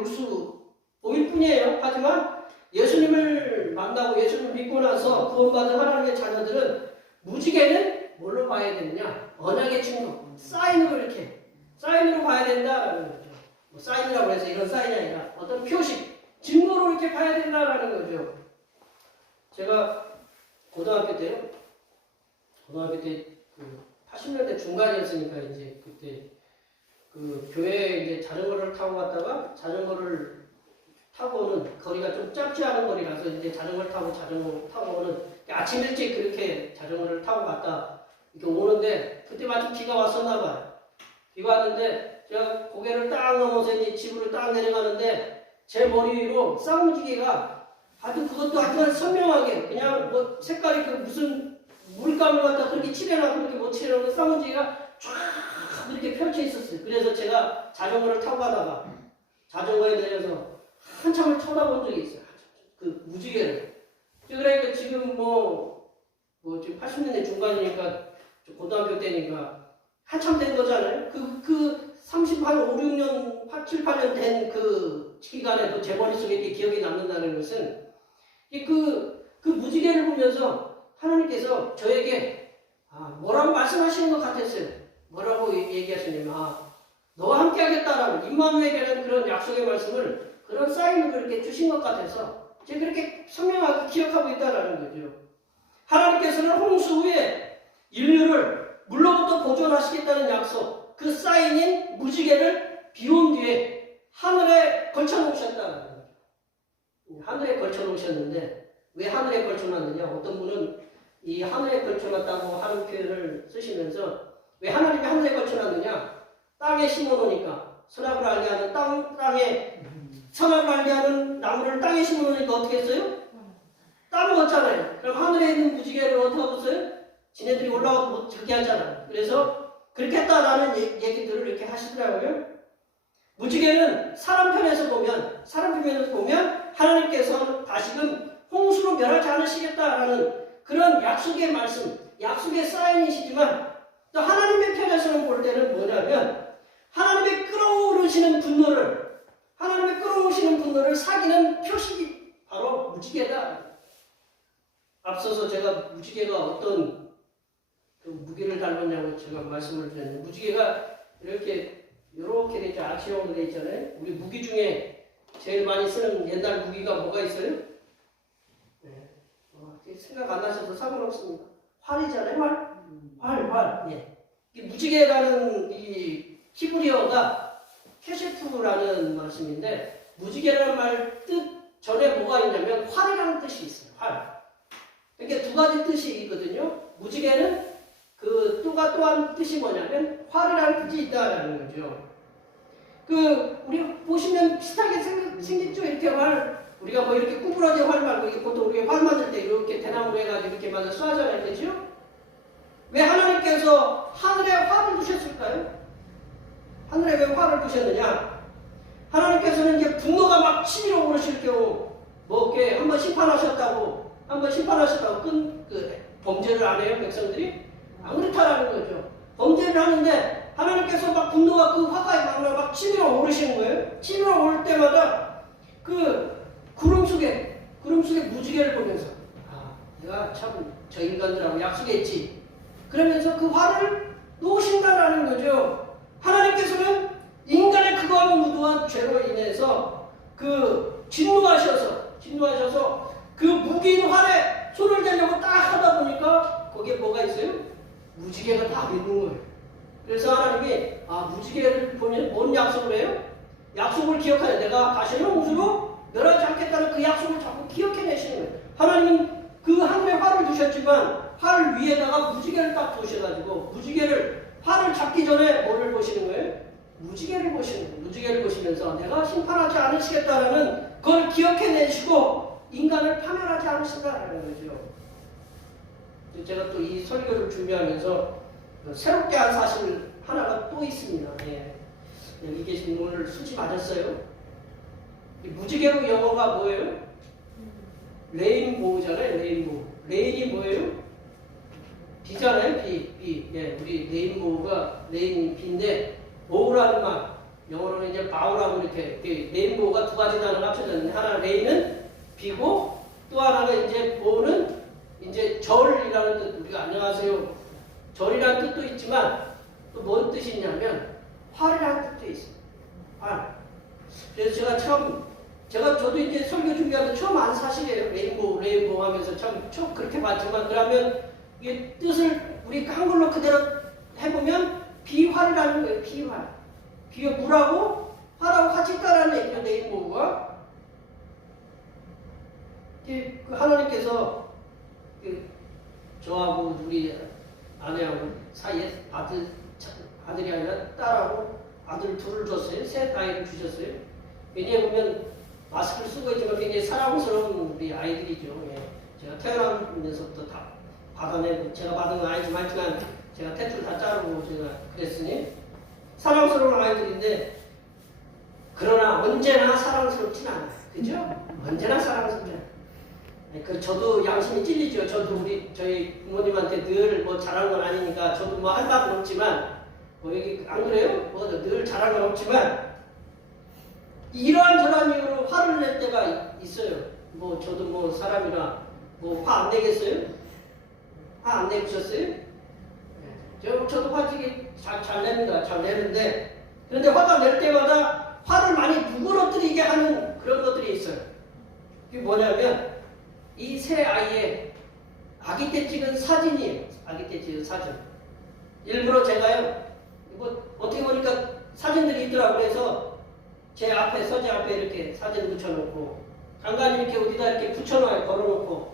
보일 뿐이에요. 하지만 예수님을 만나고 예수님을 믿고 나서 구원받은 하나님의 자녀들은 무지개는 뭘로 봐야 되느냐? 언약의 증거, 사인으로 봐야 된다라는 거죠. 뭐 사인이라고 해서 이런 사인이 아니라 어떤 표식, 증거로 이렇게 봐야 된다라는 거죠. 제가 고등학교 때 그 80년대 중간이었으니까 이제 그때 그 교회에 이제 자전거를 타고 갔다가 자전거를 타고 오는 거리가 좀 짧지 않은 거리라서 이제 자전거 타고 오는 아침 일찍 그렇게 자전거를 타고 갔다 이렇게 오는데 그때 마침 비가 왔었나 봐요. 비가 왔는데 제가 고개를 딱 넘어서 이제 집으로 딱 내려가는데 제 머리 위로 쌍무지개가 그것도 하여튼 선명하게 그냥 뭐 색깔이 그 무슨 물감을 갖다 그렇게 칠해놔도 그렇게 못 칠해놓은 쌍무지개가 쫙 이렇게 펼쳐 있었어요. 그래서 제가 자전거를 타고 가다가 자전거에 내려서 한참을 쳐다본 적이 있어요. 그 무지개를. 그러니까 지금 지금 80년대 중반이니까 고등학교 때니까 한참 된 거잖아요. 그 5, 6년, 7, 8년 된 그 기간에도 제 머릿속에 이렇게 기억이 남는다는 것은 그 무지개를 보면서 하나님께서 저에게 뭐라고 말씀하시는 것 같았어요. 뭐라고 얘기하시냐면 너와 함께 하겠다라는 임마누엘이라는 그런 약속의 말씀을 그런 사인을 이렇게 주신 것 같아서 제가 그렇게 선명하게 기억하고 있다는 거죠. 하나님께서는 홍수 후에 인류를 물로부터 보존하시겠다는 약속, 그 사인인 무지개를 비온 뒤에 하늘에 걸쳐놓으셨다는 거죠. 하늘에 걸쳐놓으셨는데 왜 하늘에 걸쳐놨느냐? 어떤 분은 이 하늘에 걸쳐놨다고 하는 표현을 쓰시면서 왜 하나님이 하늘에 걸쳐놨느냐? 땅에 심어놓으니까 선악을 알게 하는 땅에 선악을 알게 하는 나무를 땅에 심어놓으니까 어떻게 했어요? 따먹었잖아요. 그럼 하늘에 있는 무지개를 어떻게 하겠어요? 지네들이 올라와도 못 들게 하잖아요. 그래서 그렇게 했다라는 얘기들을 이렇게 하시더라고요. 무지개는 사람 편에서 보면 하나님께서 다시금 홍수로 멸하지 않으시겠다라는 그런 약속의 말씀, 약속의 사인이시지만 또 하나님의 편에서는 볼 때는 뭐냐면 하나님의 끌어오르시는 분노를 사귀는 표식이 바로 무지개다. 앞서서 제가 무지개가 어떤 그 무기를 닮았냐고 제가 말씀을 드렸는데 무지개가 이렇게 되죠. 아치형으로 되어 있잖아요. 우리 무기 중에 제일 많이 쓰는 옛날 무기가 뭐가 있어요? 네. 생각 안 나셔도 상관없습니다. 활이잖아요. 활. 예. 이 무지개라는 이 히브리어가 케셰프라는 말씀인데 무지개라는 말 뜻 전에 뭐가 있냐면 활이라는 뜻이 있어요. 활. 그러니까 두 가지 뜻이 있거든요. 무지개는 그 또한 뜻이 뭐냐면 활이라는 뜻이 있다라는 거죠. 우리 보시면 비슷하게 생겼죠. 이렇게 활. 우리가 뭐 이렇게 구부러진 활 말고 이게 보통 우리가 활 만들 때 이렇게 대나무로 해가지고 이렇게 만들 쏴잖아요. 그렇죠? 왜 하나님께서 하늘에 활을 두셨을까요? 하늘에 왜 활을 두셨느냐? 하나님께서는 이제 분노가 막 치밀어 오르실 경우 뭐 이렇게 한번 심판하셨다고 범죄를 안 해요 백성들이? 안 그렇다라는 거죠. 범죄를 하는데 하나님께서 막 분노가 그 화가 막 치밀어 오르시는 거예요. 치밀어 오를 때마다 그 구름 속에 무지개를 보면서 내가 참 저 인간들하고 약속했지. 그러면서 그 화를 놓으신다라는 거죠. 하나님께서는 인간의 그거와 무도한 죄로 인해서 진노하셔서 그 무기인 활에 손을 대려고 딱 하다 보니까 거기에 뭐가 있어요? 무지개가 다 있는 거예요. 그래서 하나님이 무지개를 보면 뭔 약속을 해요? 약속을 기억하여 내가 다시는 홍수로 멸하지 않겠다는 그 약속을 자꾸 기억해내시는 거예요. 하나님은 그 하늘에 활을 두셨지만 활 위에다가 무지개를 딱 두셔가지고 활을 잡기 전에 뭐를 보시는 거예요? 무지개를 보시는 거예요. 무지개를 보시면서 내가 심판하지 않으시겠다라는 그걸 기억해내시고 인간을 파멸하지 않으신다라는 거죠. 제가 또 이 설교를 준비하면서 새롭게 한 사실 하나가 또 있습니다. 예. 여기 계신 오늘 수치 맞았어요? 이 무지개로 영어가 뭐예요? 레인보우잖아요. 레인이 뭐예요? 비잖아요. 비. 예, 우리 레인보우가 레인이 비인데 보우라는 말 영어로는 이제 바우라고 이렇게 레인보우가 두 가지 단어가 합쳐졌는데 하나 레인은 비고 또 하나가 이제 보우는 이제 절이라는 뜻. 우리가 안녕하세요 절이라는 뜻도 있지만 또 뭔 뜻이 있냐면 활이라는 뜻도 있어요. 활. 그래서 저도 이제 설교 준비하면서 처음 안 사실이에요. 레인보우 하면서 처음 그렇게 봤지만 그러면 이 뜻을 우리 한글로 그대로 해보면 비활이라는 거예요. 비활. 비가 물하고 활하고 같이 있다라는 얘기죠. 레인보우가. 하나님께서 저하고 우리 아내하고 사이에 아들이 아니라 딸하고 아들 둘을 줬어요. 셋 아이를 주셨어요. 왜냐하면 마스크를 쓰고 있지만 굉장히 사랑스러운 우리 아이들이죠. 예. 제가 태어나면서부터 다 받아내고 제가 받은 건 아니지만 하여튼 제가 태투를 다 자르고 제가 그랬으니 사랑스러운 아이들인데 그러나 언제나 사랑스럽진 않아요. 그죠? 언제나 사랑스럽지 않아요. 저도 양심이 찔리죠. 저도 저희 부모님한테 늘 뭐 잘한 건 아니니까 저도 뭐 할 말은 없지만 여기 안 그래요? 늘 잘한 건 없지만 이러한 저러한 이유로 화를 낼 때가 있어요. 저도 사람이나 화 안 내겠어요? 화 안 내보셨어요? 저도 화 되게 잘 냅니다. 잘 내는데 그런데 화가 낼 때마다 화를 많이 누그러뜨리게 하는 그런 것들이 있어요. 그게 뭐냐면 이 새 아이의 아기 때 찍은 사진이에요. 아기 때 찍은 사진. 일부러 제가요, 뭐 어떻게 보니까 사진들이 있더라고요. 그래서 제 앞에 서재 앞에 이렇게 사진 붙여놓고 간간히 이렇게 어디다 이렇게 붙여놔요.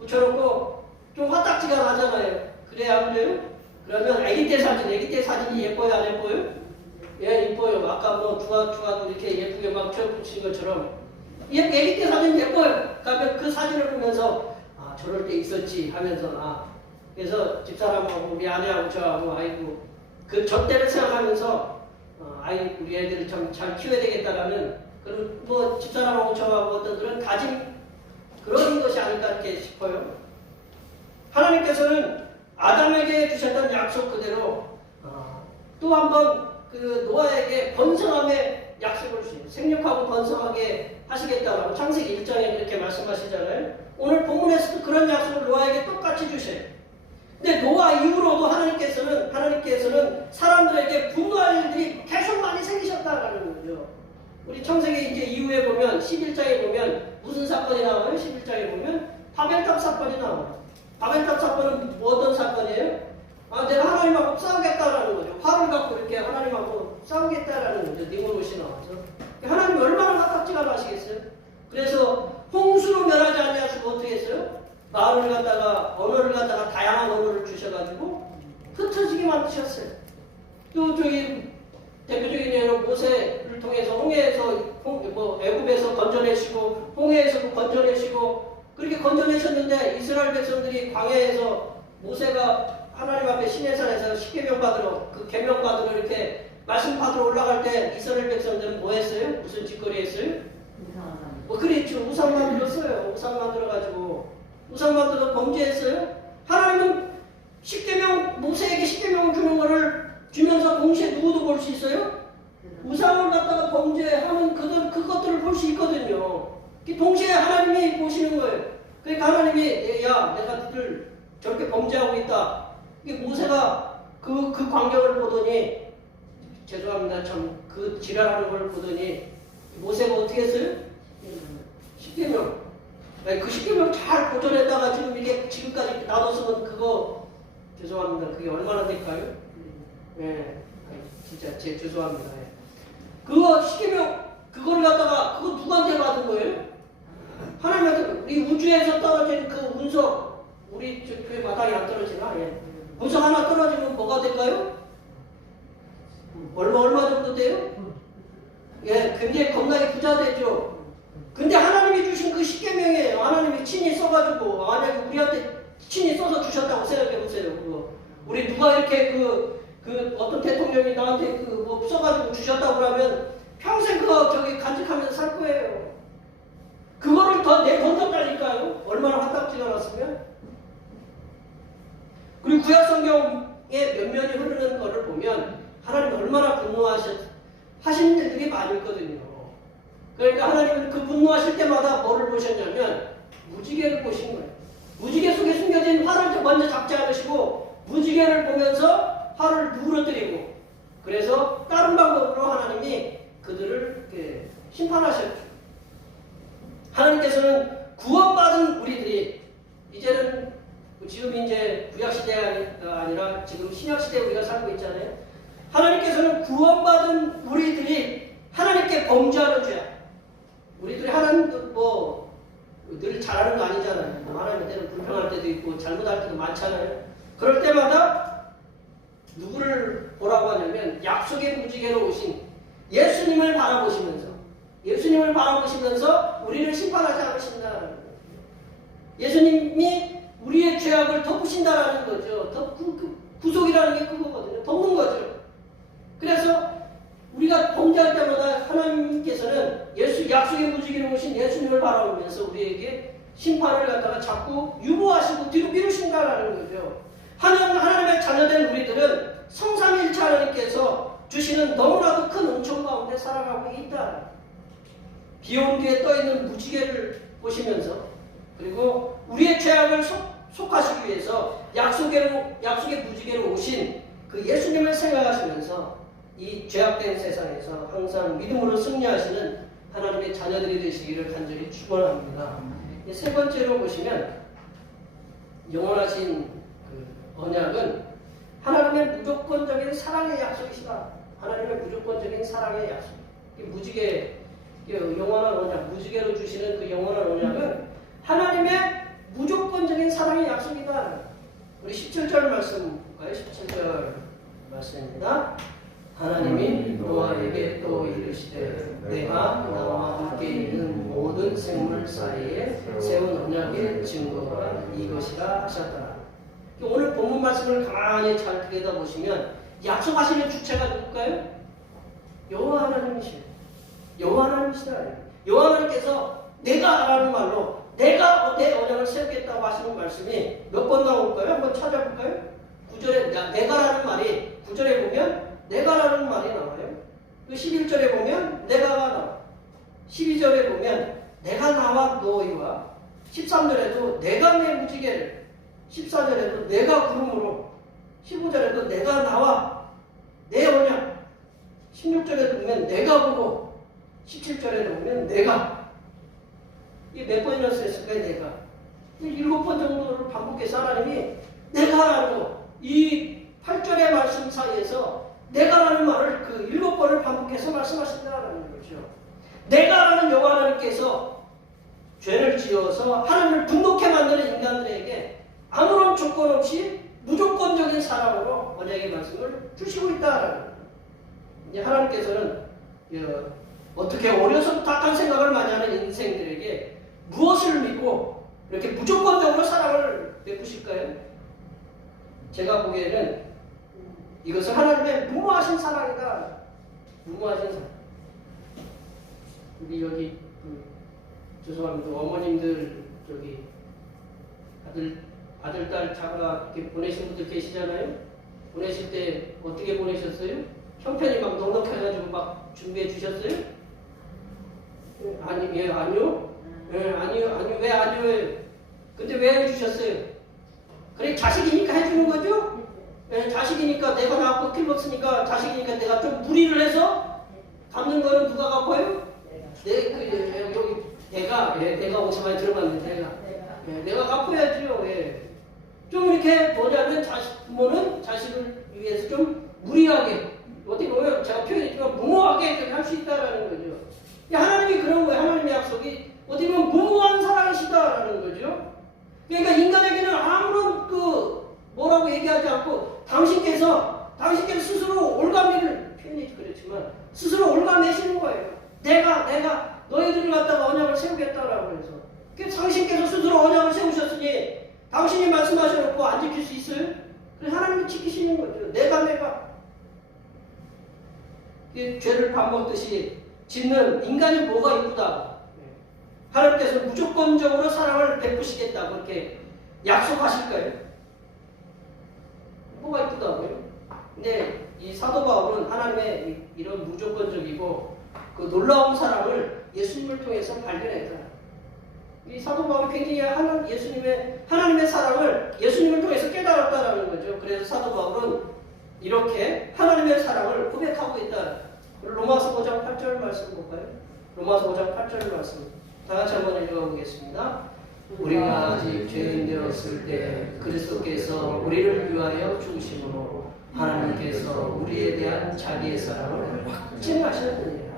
붙여놓고 좀 화딱지가 나잖아요. 그래야 안 돼요? 그러면 아기 때 사진이 예뻐요, 안 예뻐요? 예, 예뻐요. 아까 뭐 주가도 이렇게 예쁘게 막 붙인 것처럼 아기 때 사진 예뻐요. 그러면 그 사진을 보면서 아, 저럴 때 있었지 하면서 그래서 집사람하고 우리 아내하고 저하고 아이고 그 저 때를 생각하면서 우리 애들을 참 잘 키워야 되겠다라는 그런 뭐 집사람하고 저하고 어떤 그런 다짐 그런 것이 아닐까 이렇게 싶어요. 하나님께서는 아담에게 주셨던 약속 그대로 또 한 번 그 노아에게 번성함의 약속을 주세요. 생육하고 번성하게 하시겠다라고 창세기 1장에 그렇게 말씀하시잖아요. 오늘 본문에서도 그런 약속을 노아에게 똑같이 주세요. 근데 노아 이후로도 하나님께서는 사람들에게 분노할 일들이 계속 많이 생기셨다라는 거죠. 우리 창세기 이제 이후에 보면 11장에 보면 무슨 사건이 나와요? 11장에 보면 바벨탑 사건이 나와요. 바벨탑 사건은 어떤 사건이에요? 내가 하나님하고 싸우겠다라는 거죠. 화를 갖고 이렇게 하나님하고 싸우겠다라는 거죠. 니무롯이 나와서. 하나님이 얼마나 화딱지가 나시겠어요? 그래서 홍수로 멸하지 아니하시고 어떻게 했어요? 마을을 갖다가 언어를 갖다가 다양한 언어를 주셔가지고 흩어지게 만드셨어요. 또 저기 대표적인 예로 모세를 통해서 홍해에서 애굽에서 건져내시고 홍해에서도 건져내시고 그렇게 건져내셨는데 이스라엘 백성들이 광야에서 모세가 하나님 앞에 시내산에서 십계명 받으러 그 계명 받으러 이렇게 말씀 받으러 올라갈 때 이스라엘 백성들은 뭐 했어요? 무슨 짓거리 했어요? 그랬죠. 우상 만들었어요. 우상 만들어가지고 우상 만들어 범죄했어요. 하나님은 모세에게 십계명을 주는 거를 주면서 동시에 누구도 볼 수 있어요? 우상을 갖다가 범죄하는 그것들을 볼 수 있거든요. 동시에 하나님이 보시는 거예요. 그러니까 하나님이 야 내가 너희들 저렇게 범죄하고 있다. 이게 모세가 그 광경을 보더니 죄송합니다. 참 그 지랄하는 걸 보더니 모세가 어떻게 했어요? 십계명. 그 십계명 잘 보존했다가 지금 이게 지금까지 놔뒀으면 그거 죄송합니다. 그게 얼마나 될까요? 네, 진짜 죄송합니다. 그거 십계명 그거를 갖다가 그거 누구한테 받은 거예요? 하나님한테. 우리 우주에서 떨어진 그 운석 우리 교회 마당에 안 떨어지나? 운석 하나 떨어지면 뭐가 될까요? 얼마 정도 돼요? 굉장히 겁나게 부자 되죠. 근데 하나님이 주신 그 십계명이에요. 하나님이 친히 써가지고 만약에 우리한테 친히 써서 주셨다고 생각해 보세요. 그거. 우리 누가 이렇게 그 어떤 대통령이 나한테 뭐 써가지고 주셨다고 그러면 평생 그거 저기 간직하면서 살 거예요. 그거를 더 내던졌다니까요. 얼마나 화딱지가 났으면. 그리고 구약성경에 몇면이 흐르는 거를 보면 하나님이 얼마나 분노하신 일들이 많이 있거든요. 그러니까 하나님은 그 분노하실 때마다 뭐를 보셨냐면 무지개를 보신 거예요. 무지개 속에 숨겨진 화를 먼저 잡지 않으시고 무지개를 보면서 화를 누그러뜨리고 그래서 다른 방법으로 하나님이 그들을 이렇게 심판하셨죠. 하나님께서는 구원받은 우리들이 이제는 지금 이제 구약시대가 아니라 지금 신약시대에 우리가 살고 있잖아요. 하나님께서는 구원받은 우리들이 하나님께 범죄하는 죄 우리들이 하나님 늘 잘하는 거 아니잖아요. 하나님 때는 불평할 때도 있고 잘못할 때도 많잖아요. 그럴 때마다 누구를 보라고 하냐면 약속의 무지개로 오신 예수님을 바라보시면서 우리를 심판하지 않으신다는 거예요. 예수님이 우리의 죄악을 덮으신다라는 거죠. 구속이라는 게 그거거든요. 덮는 거죠. 그래서 우리가 범죄할 때마다 하나님께서는 약속의 무지개로 오신 예수님을 바라보면서 우리에게 심판을 갖다가 자꾸 유보하시고 뒤로 미루신다라는 거죠. 하나님의 자녀된 우리들은 성삼일체 하나님께서 주시는 너무나도 큰 은총 가운데 살아가고 있다. 비온 뒤에 떠있는 무지개를 보시면서 그리고 우리의 죄악을 속하시기 위해서 약속의 무지개로 오신 그 예수님을 생각하시면서 이 죄악된 세상에서 항상 믿음으로 승리하시는 하나님의 자녀들이 되시기를 간절히 축원합니다. 세 번째로 보시면 영원하신 그 언약은 하나님의 무조건적인 사랑의 약속이시다. 하나님의 무조건적인 사랑의 약속. 무지개, 영원한 언약, 무지개로 주시는 그 영원한 언약은 하나님의 무조건적인 사랑의 약속이다. 우리 17절 말씀 볼까요? 17절 말씀입니다. 하나님이 노아에게 또 이르시되 내가 나와 함께 있는 모든 생물 사이에 세운 언약의 증거가 이것이라 하셨더라. 오늘 본문 말씀을 가만히 잘 들여다보시면 약속하시는 주체가 누굴까요? 여호와 하나님이시죠. 여호와 하나님이시다. 여호와 하나님께서 내가라는 말로 내가 내 언약을 세우겠다고 하시는 말씀이 몇 번 나올까요? 한번 찾아볼까요? 9절에 내가라는 말이 9절에 보면 내가라는 말이 나와요. 그 11절에 보면 내가가 나와. 12절에 보면 내가 나와 너희와 13절에도 내가 내 무지개를 14절에도 내가 구름으로 15절에도 내가 나와 내 언약 16절에도 보면 내가 보고 17절에도 보면 내가 이게 몇 번이나 쓰였을까요? 내가 7번 정도를 반복해서 하나님이 내가라고 이 8절의 말씀 사이에서 내가라는 말을 그 7번을 반복해서 말씀하신다는 거죠. 내가라는 여호와 하나님께서 죄를 지어서 하나님을 분노케 만드는 인간들에게 아무런 조건 없이 무조건적인 사랑으로 언약의 말씀을 주시고 있다라는 거예요. 이제 하나님께서는 어떻게 어려서부터 악한 생각을 많이 하는 인생들에게 무엇을 믿고 이렇게 무조건적으로 사랑을 베푸실까요? 제가 보기에는 이것은 하나님의 무모하신 사랑이다. 무모하신 사랑. 우리 여기 죄송합니다. 어머님들 저기 아들, 딸 자가 이렇게 보내신 분들 계시잖아요. 보내실 때 어떻게 보내셨어요? 형편이 막 넉넉해가지고 막 준비해 주셨어요? 아니요. 아니요. 왜 아니요? 근데 왜 해주셨어요? 그래, 자식이니까 해주는 거죠? 네, 자식이니까 내가 낳고 키웠으니까 자식이니까 내가 좀 무리를 해서 갚는 거는 누가 갚아요? 내가 어디서 많이 들어봤는데 내가 갚아야지요. 예. 좀 이렇게 뭐냐면 부모는 자식을 위해서 좀 무리하게 어떻게 보면 제가 표현했지만 무모하게 할 수 있다라는 거죠. 하나님이 그런 거예요. 하나님의 약속이 어떻게 보면 무모한 사랑이시다라는 거죠. 그러니까 인간에게는 아무런 뭐라고 얘기하지 않고 당신께서 스스로 올가미를 표현이 그렇지만 스스로 올가매시는 거예요. 내가 너희들을 갖다가 언약을 세우겠다라고 해서 당신께서 스스로 언약을 세우셨으니 당신이 말씀하셔놓고 안 지킬 수 있어요? 그래서 하나님이 지키시는 거죠. 내가 죄를 밥 먹듯이 짓는 인간이 뭐가 이쁘다. 하나님께서 무조건적으로 사랑을 베푸시겠다고 이렇게 약속하실까요? 뭐가 이쁘다고요? 근데 이 사도 바울은 하나님의 이런 무조건적이고 그 놀라운 사랑을 예수님을 통해서 발견했다. 이 사도 바울이 굉장히 하나님의 사랑을 예수님을 통해서 깨달았다라는 거죠. 그래서 사도 바울은 이렇게 하나님의 사랑을 고백하고 있다. 로마서 5장 8절 말씀 볼까요? 로마서 5장 8절 말씀 다 같이 한번 읽어보겠습니다. 우리가 아직 죄인 되었을 때 그리스도께서 우리를 위하여 죽으심으로 하나님께서 우리에 대한 자기의 사랑을 확증하셨느니라.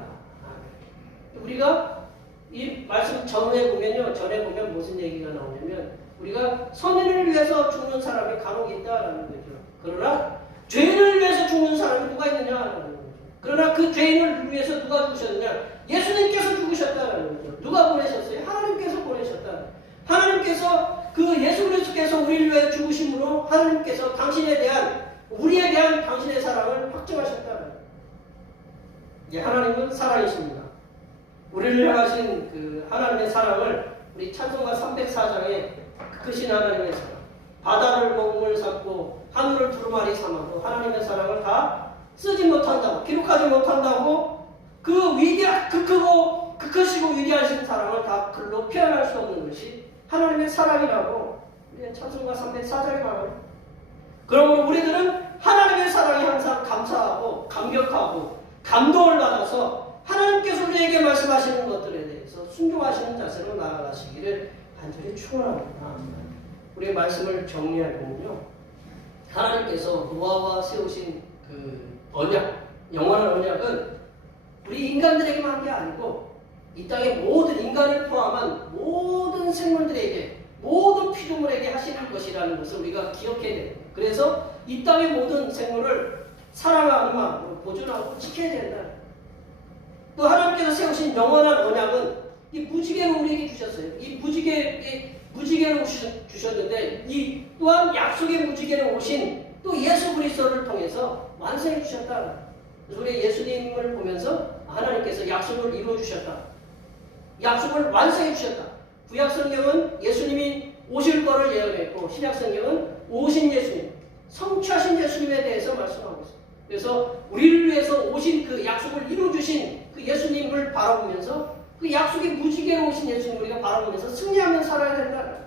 우리가 이 말씀 전에 보면 무슨 얘기가 나오냐면 우리가 선인을 위해서 죽는 사람이 간혹 있다라는 거죠. 그러나 죄인을 위해서 죽는 사람이 누가 있느냐라는 거죠. 그러나 그 죄인을 위해서 누가 죽으셨느냐? 예수님께서 죽으셨다라는 거죠. 누가 보내셨어요? 하나님께서 보내셨다. 하나님께서 그 예수 그리스도께서 우리를 위해 죽으심으로 하나님께서 우리에 대한 당신의 사랑을 확증하셨다. 하나님은 사랑이십니다. 우리를 향하신 그 하나님의 사랑을 우리 찬송가 304장에 크신 하나님의 사랑, 바다를 먹물 삼고 하늘을 두루마리 삼아도 하나님의 사랑을 다 쓰지 못한다고, 기록하지 못한다고 그 크고 크시고 위대하신 사랑을 다 글로 표현할 수 없는 것이 하나님의 사랑이라고 찬송가 304장에 나와요. 그러므로 우리들은 하나님의 사랑이 항상 감사하고 감격하고 감동을 받아서 하나님께서 우리에게 말씀하시는 것들에 대해서 순종하시는 자세로 나아가시기를 간절히 축원합니다. 우리의 말씀을 정리해 보면요, 하나님께서 노아와 세우신 그 언약, 영원한 언약은 우리 인간들에게만 한 게 아니고 이 땅의 모든 인간을 포함한 모든 생물들에게, 모든 피조물에게 하시는 것이라는 것을 우리가 기억해야 돼요. 그래서 이 땅의 모든 생물을 사랑하는 마음으로 보존하고 지켜야 된다. 또 하나님께서 세우신 영원한 언약은 이 무지개로 우리에게 주셨어요. 이 무지개로 주셨는데 이 또한 약속의 무지개로 오신 또 예수 그리스도를 통해서 완성해 주셨다. 그래서 우리 예수님을 보면서 하나님께서 약속을 이루어 주셨다. 약속을 완성해 주셨다. 구약 성경은 예수님이 오실 거를 예언했고 신약 성경은 오신 예수님, 성취하신 예수님에 대해서 말씀하고 있습니다. 그래서 우리를 위해서 오신 그 약속을 이루어 주신 그 예수님을 바라보면서 그 약속의 무지개로 오신 예수님 우리가 바라보면서 승리하며 살아야 된다.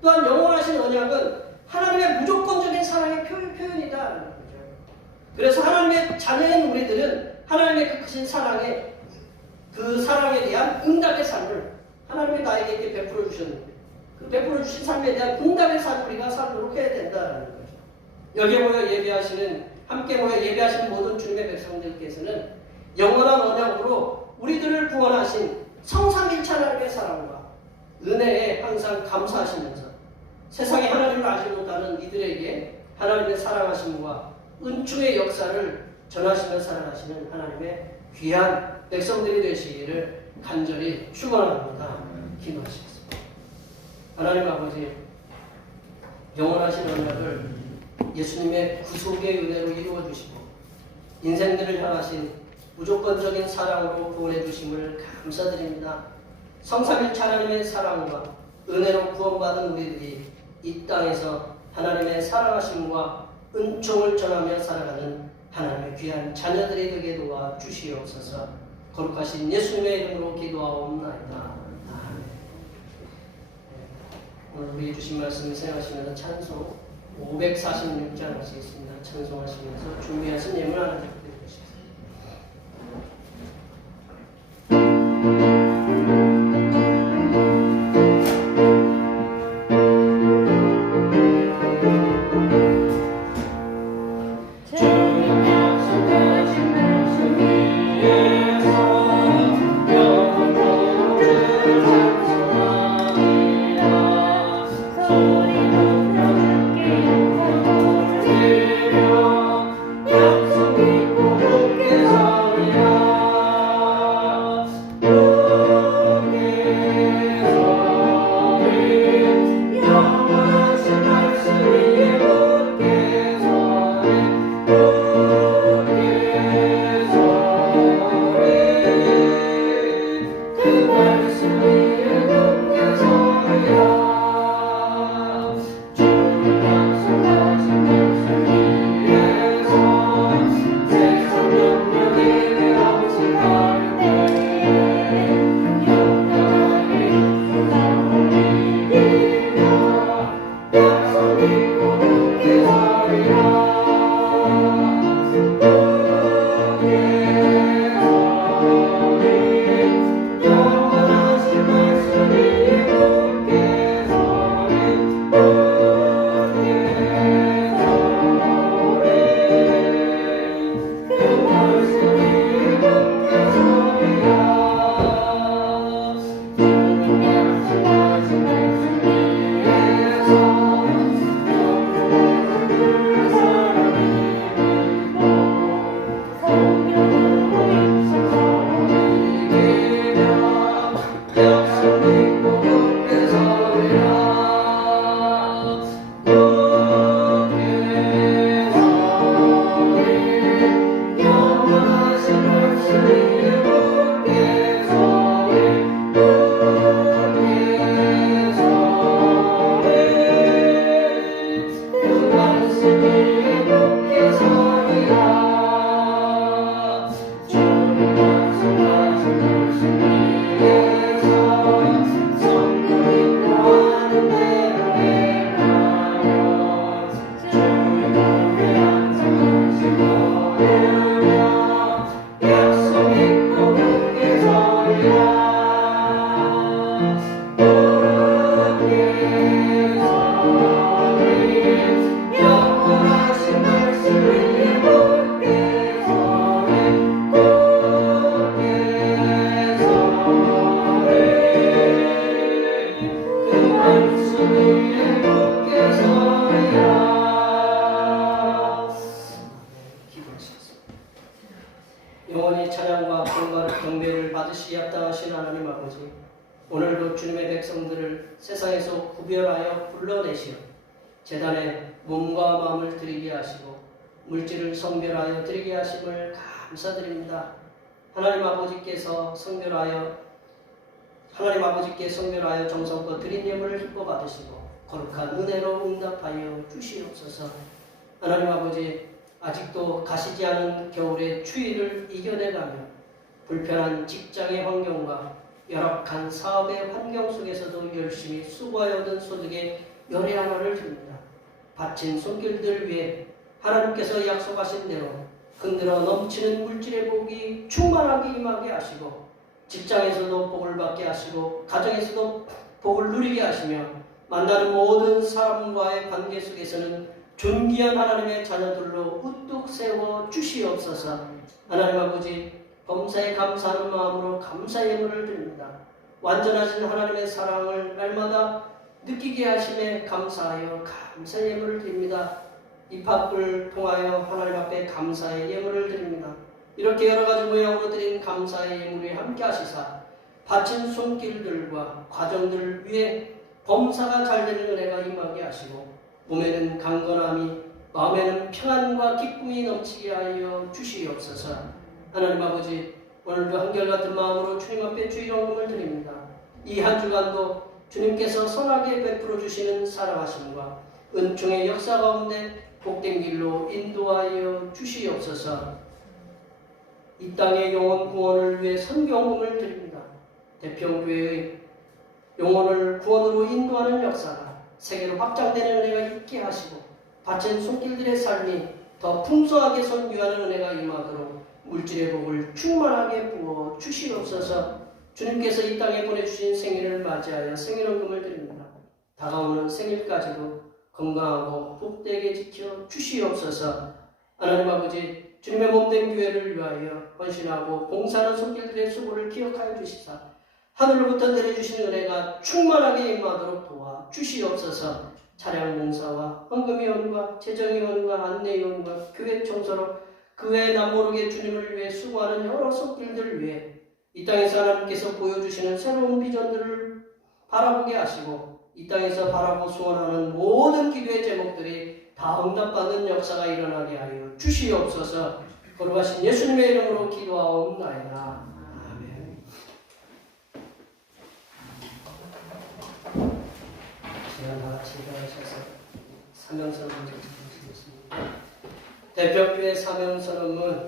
또한 영원하신 언약은 하나님의 무조건적인 사랑의 표현이다. 그래서 하나님의 자녀인 우리들은 하나님의 그 크신 사랑에, 그 사랑에 대한 응답의 삶을 하나님이 나에게 베풀어 주셨는데 그 베풀어 주신 삶에 대한 응답의 삶을 우리가 살도록 해야 된다는 거죠. 여기에 모여 예배하시는, 함께 모여 예배하시는 모든 주님의 백성들께서는 영원한 언약으로 우리들을 구원하신 성삼일체 하나님의 사랑과 은혜에 항상 감사하시면서 세상에 하나님을 알지 못하는 이들에게 하나님의 사랑하심과 은총의 역사를 전하시며 살아가시는 하나님의 귀한 백성들이 되시기를 간절히 축원합니다. 기도하시겠습니다. 하나님 아버지, 영원하신 언약을 예수님의 구속의 은혜로 이루어 주시고 인생들을 향하신 무조건적인 사랑으로 구원해 주심을 감사드립니다. 성삼일체 하나님의 사랑과 은혜로 구원받은 우리들이 이 땅에서 하나님의 사랑하심과 은총을 전하며 살아가는 하나님의 귀한 자녀들이 되게 도와 주시옵소서. 거룩하신 예수님의 이름으로 기도하옵나이다. 아멘. 오늘 우리 주신 말씀 생각하시면서 찬송 546장 하시겠습니다. 찬송하시면서 준비하신 예물 하나 드리겠습니다. 위에 굳게 서리라. 기도하시겠습니다. 영원히 찬양과 경배를 받으시기 합당하신 하나님 아버지, 오늘도 주님의 백성들을 세상에서 구별하여 불러내시어 제단에 몸과 마음을 드리게 하시고 물질을 성별하여 드리게 하심을 감사드립니다. 하나님 아버지께 성별하여 정성껏 드린 예물을 기뻐 받으시고 거룩한 은혜로 응답하여 주시옵소서. 하나님 아버지, 아직도 가시지 않은 겨울의 추위를 이겨내가며 불편한 직장의 환경과 열악한 사업의 환경 속에서도 열심히 수고하여 얻은 소득의 열의 하나를 줍니다. 바친 손길들 위해 하나님께서 약속하신 대로 흔들어 넘치는 물질의 복이 충만하게 임하게 하시고 직장에서도 복을 받게 하시고 가정에서도 복을 누리게 하시며 만나는 모든 사람과의 관계 속에서는 존귀한 하나님의 자녀들로 우뚝 세워 주시옵소서. 하나님 아버지, 범사에 감사하는 마음으로 감사의 예물을 드립니다. 완전하신 하나님의 사랑을 날마다 느끼게 하심에 감사하여 감사의 예물을 드립니다. 입학을 통하여 하나님 앞에 감사의 예물을 드립니다. 이렇게 여러 가지 모양으로 드린 감사의 예물에 함께 하시사 바친 손길들과 과정들을 위해 범사가 잘 되는 은혜가 임하게 하시고 몸에는 강건함이 마음에는 평안과 기쁨이 넘치게 하여 주시옵소서. 하나님 아버지, 오늘도 한결같은 마음으로 주님 앞에 주의 헌금을 드립니다. 이 한 주간도 주님께서 선하게 베풀어 주시는 사랑하심과 은총의 역사 가운데 복된 길로 인도하여 주시옵소서. 이 땅의 영혼 구원을 위해 선교헌금을 드립니다. 대평교회의 영혼을 구원으로 인도하는 역사가 세계로 확장되는 은혜가 있게 하시고 바친 손길들의 삶이 더 풍성하게 선교하는 은혜가 임하도록 물질의 복을 충만하게 부어 주시옵소서. 주님께서 이 땅에 보내주신 생일을 맞이하여 생일헌금을 드립니다. 다가오는 생일까지도 건강하고 복되게 지켜 주시옵소서. 하나님 아버지, 주님의 몸된 교회를 위하여 헌신하고 봉사하는 손길들의 수고를 기억하여 주시사 하늘로부터 내려주신 은혜가 충만하게 임하도록 도와 주시옵소서. 차량 봉사와 헌금위원과 재정위원과 안내위원과 교회 청소로 그 외에 남모르게 주님을 위해 수고하는 여러 손길들을 위해 이 땅에서 하나님께서 보여주시는 새로운 비전들을 바라보게 하시고 이 땅에서 바라고 소원하는 모든 기도의 제목들이 다 응답받는 역사가 일어나게 하여 주시옵소서. 거룩하신 예수님의 이름으로 기도하옵나이다. 아멘. 제가 다 같이 일어나셔서 사명선언을 드리겠습니다. 대평교회 사명선언은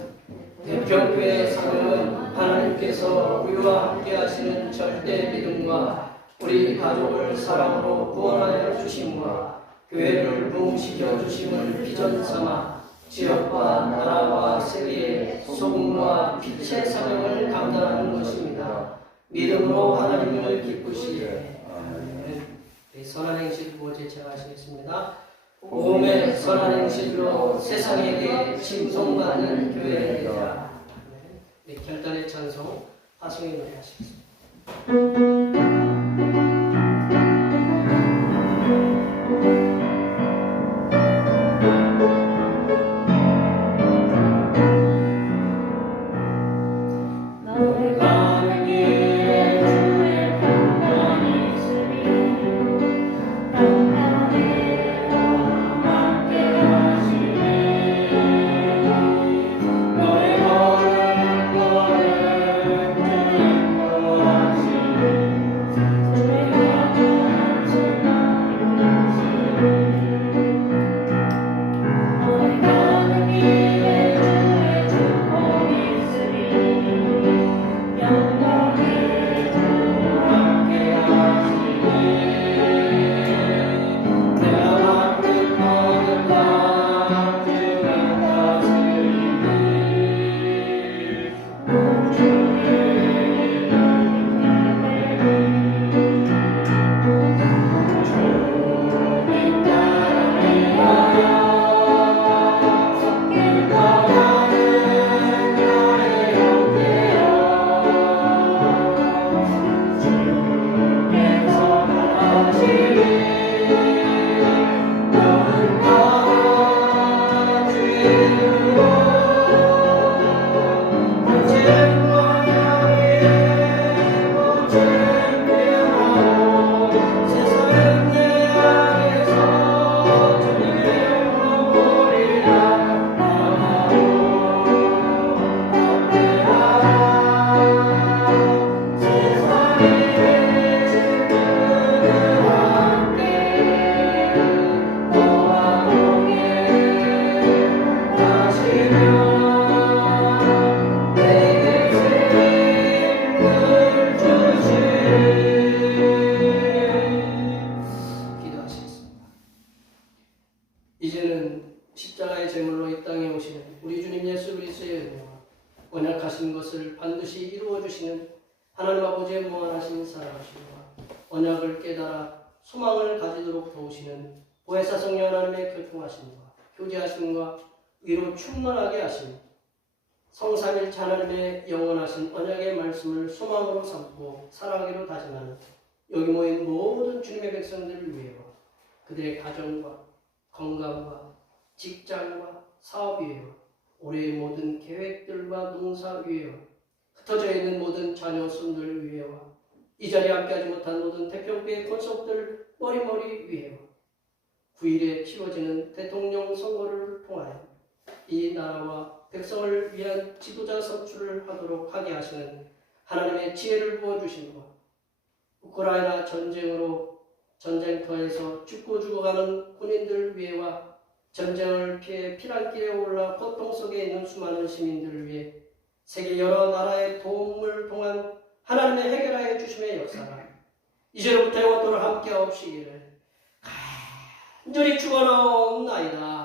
대평교회의 사명은 하나님께서 우리와 함께 하시는 절대 믿음과 우리 가족을 사랑으로 구원하여 주심과 교회를 부흥시켜 주심을 비전 삼아 지역과 나라와 세계의 소금과 빛의 사명을 감당하는 것입니다. 믿음으로 하나님을 기쁘시되. 선한 행실 구호제 제가 하시겠습니다. 복음의 선한 행실로 세상에게 칭송받는 교회가 되자. 결단의 찬송 화성의 노래 하시겠습니다. 노래 거는 거는 이제는 십자가의 제물로 이 땅에 오시는 우리 주님 예수 그리스도의 은혜와 언약하신 것을 반드시 이루어 주시는 하나님 아버지의 무한하신 사랑하심과 언약을 깨달아 소망을 가지도록 도우시는 보혜사 성령 하나님의 교통하심과 교제하심과 위로 충만하게 하심, 성삼일체 하나님의 영원하신 언약의 말씀을 소망으로 삼고 살아가기로 다짐하는 여기 모인 모든 주님의 백성들을 위해와 그들의 가정과 건강과 직장과 사업 위에와 올해의 모든 계획들과 농사 위에와 흩어져 있는 모든 자녀 손들 위에와 이 자리에 함께하지 못한 모든 태평교회 권속들 머리머리 위에와 9일에 치러지는 대통령 선거를 통하여 이 나라와 백성을 위한 지도자 선출을 하도록 하게 하시는 하나님의 지혜를 부어주심과 우크라이나 전쟁으로 전쟁터에서 죽어가는 군인들 위해와 전쟁을 피해 피난길에 올라 고통 속에 있는 수많은 시민들을 위해 세계 여러 나라의 도움을 통한 하나님의 해결하여 주심의 역사가 이제로부터 영원토록 함께 없이기를 간절히 축원하옵나이다.